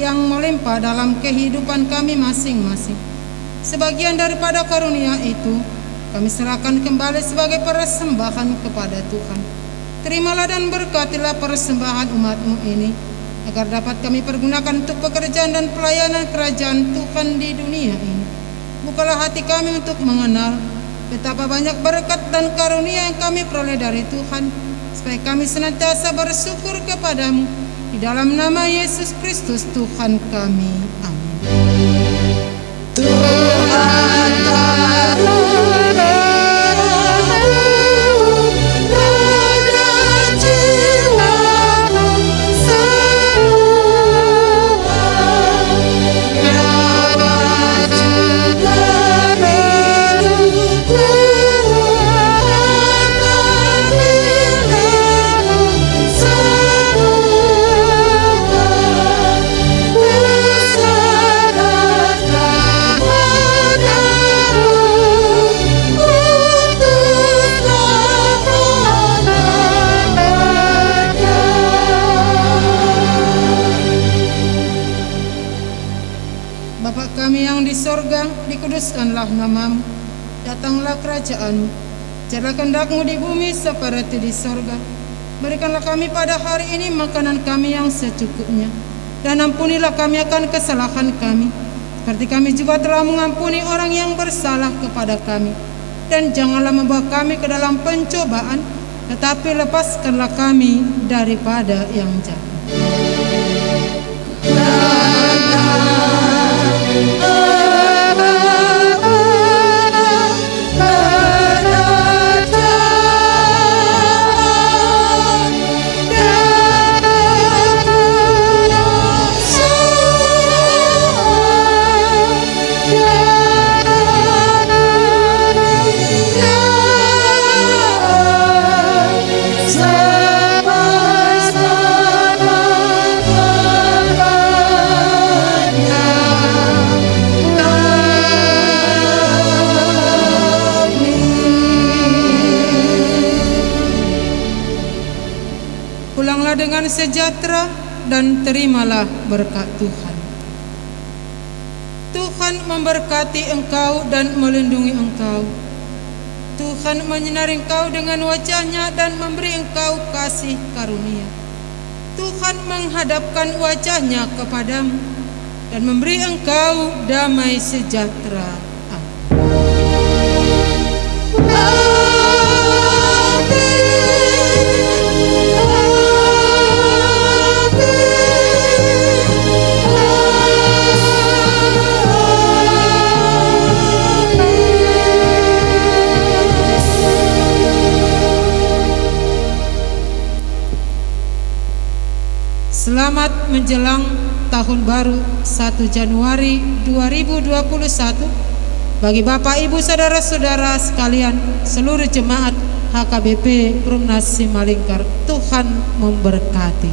yang melimpah dalam kehidupan kami masing-masing. Sebagian daripada karunia itu kami serahkan kembali sebagai persembahan kepada Tuhan. Terimalah dan berkatilah persembahan umat-Mu ini, agar dapat kami pergunakan untuk pekerjaan dan pelayanan kerajaan Tuhan di dunia ini. Bukalah hati kami untuk mengenal betapa banyak berkat dan karunia yang kami peroleh dari Tuhan, supaya kami senantiasa bersyukur kepadamu. Di dalam nama Yesus Kristus Tuhan kami. Amin. Tuhan dikuduskanlah namamu, datanglah kerajaan-Mu, jadilah kehendak-Mu di bumi seperti di sorga. Berikanlah kami pada hari ini makanan kami yang secukupnya, dan ampunilah kami akan kesalahan kami, seperti kami juga telah mengampuni orang yang bersalah kepada kami. Dan janganlah membawa kami ke dalam pencobaan, tetapi lepaskanlah kami daripada yang jahat. Dengan sejahtera dan terimalah berkat Tuhan. Tuhan memberkati engkau dan melindungi engkau. Tuhan menyinari engkau dengan wajah-Nya dan memberi engkau kasih karunia. Tuhan menghadapkan wajah-Nya kepadamu dan memberi engkau damai sejahtera. Amin. selamat menjelang tahun baru 1 Januari 2021 bagi Bapak Ibu saudara-saudara sekalian seluruh jemaat HKBP Perumnas Simalingkar. Tuhan memberkati.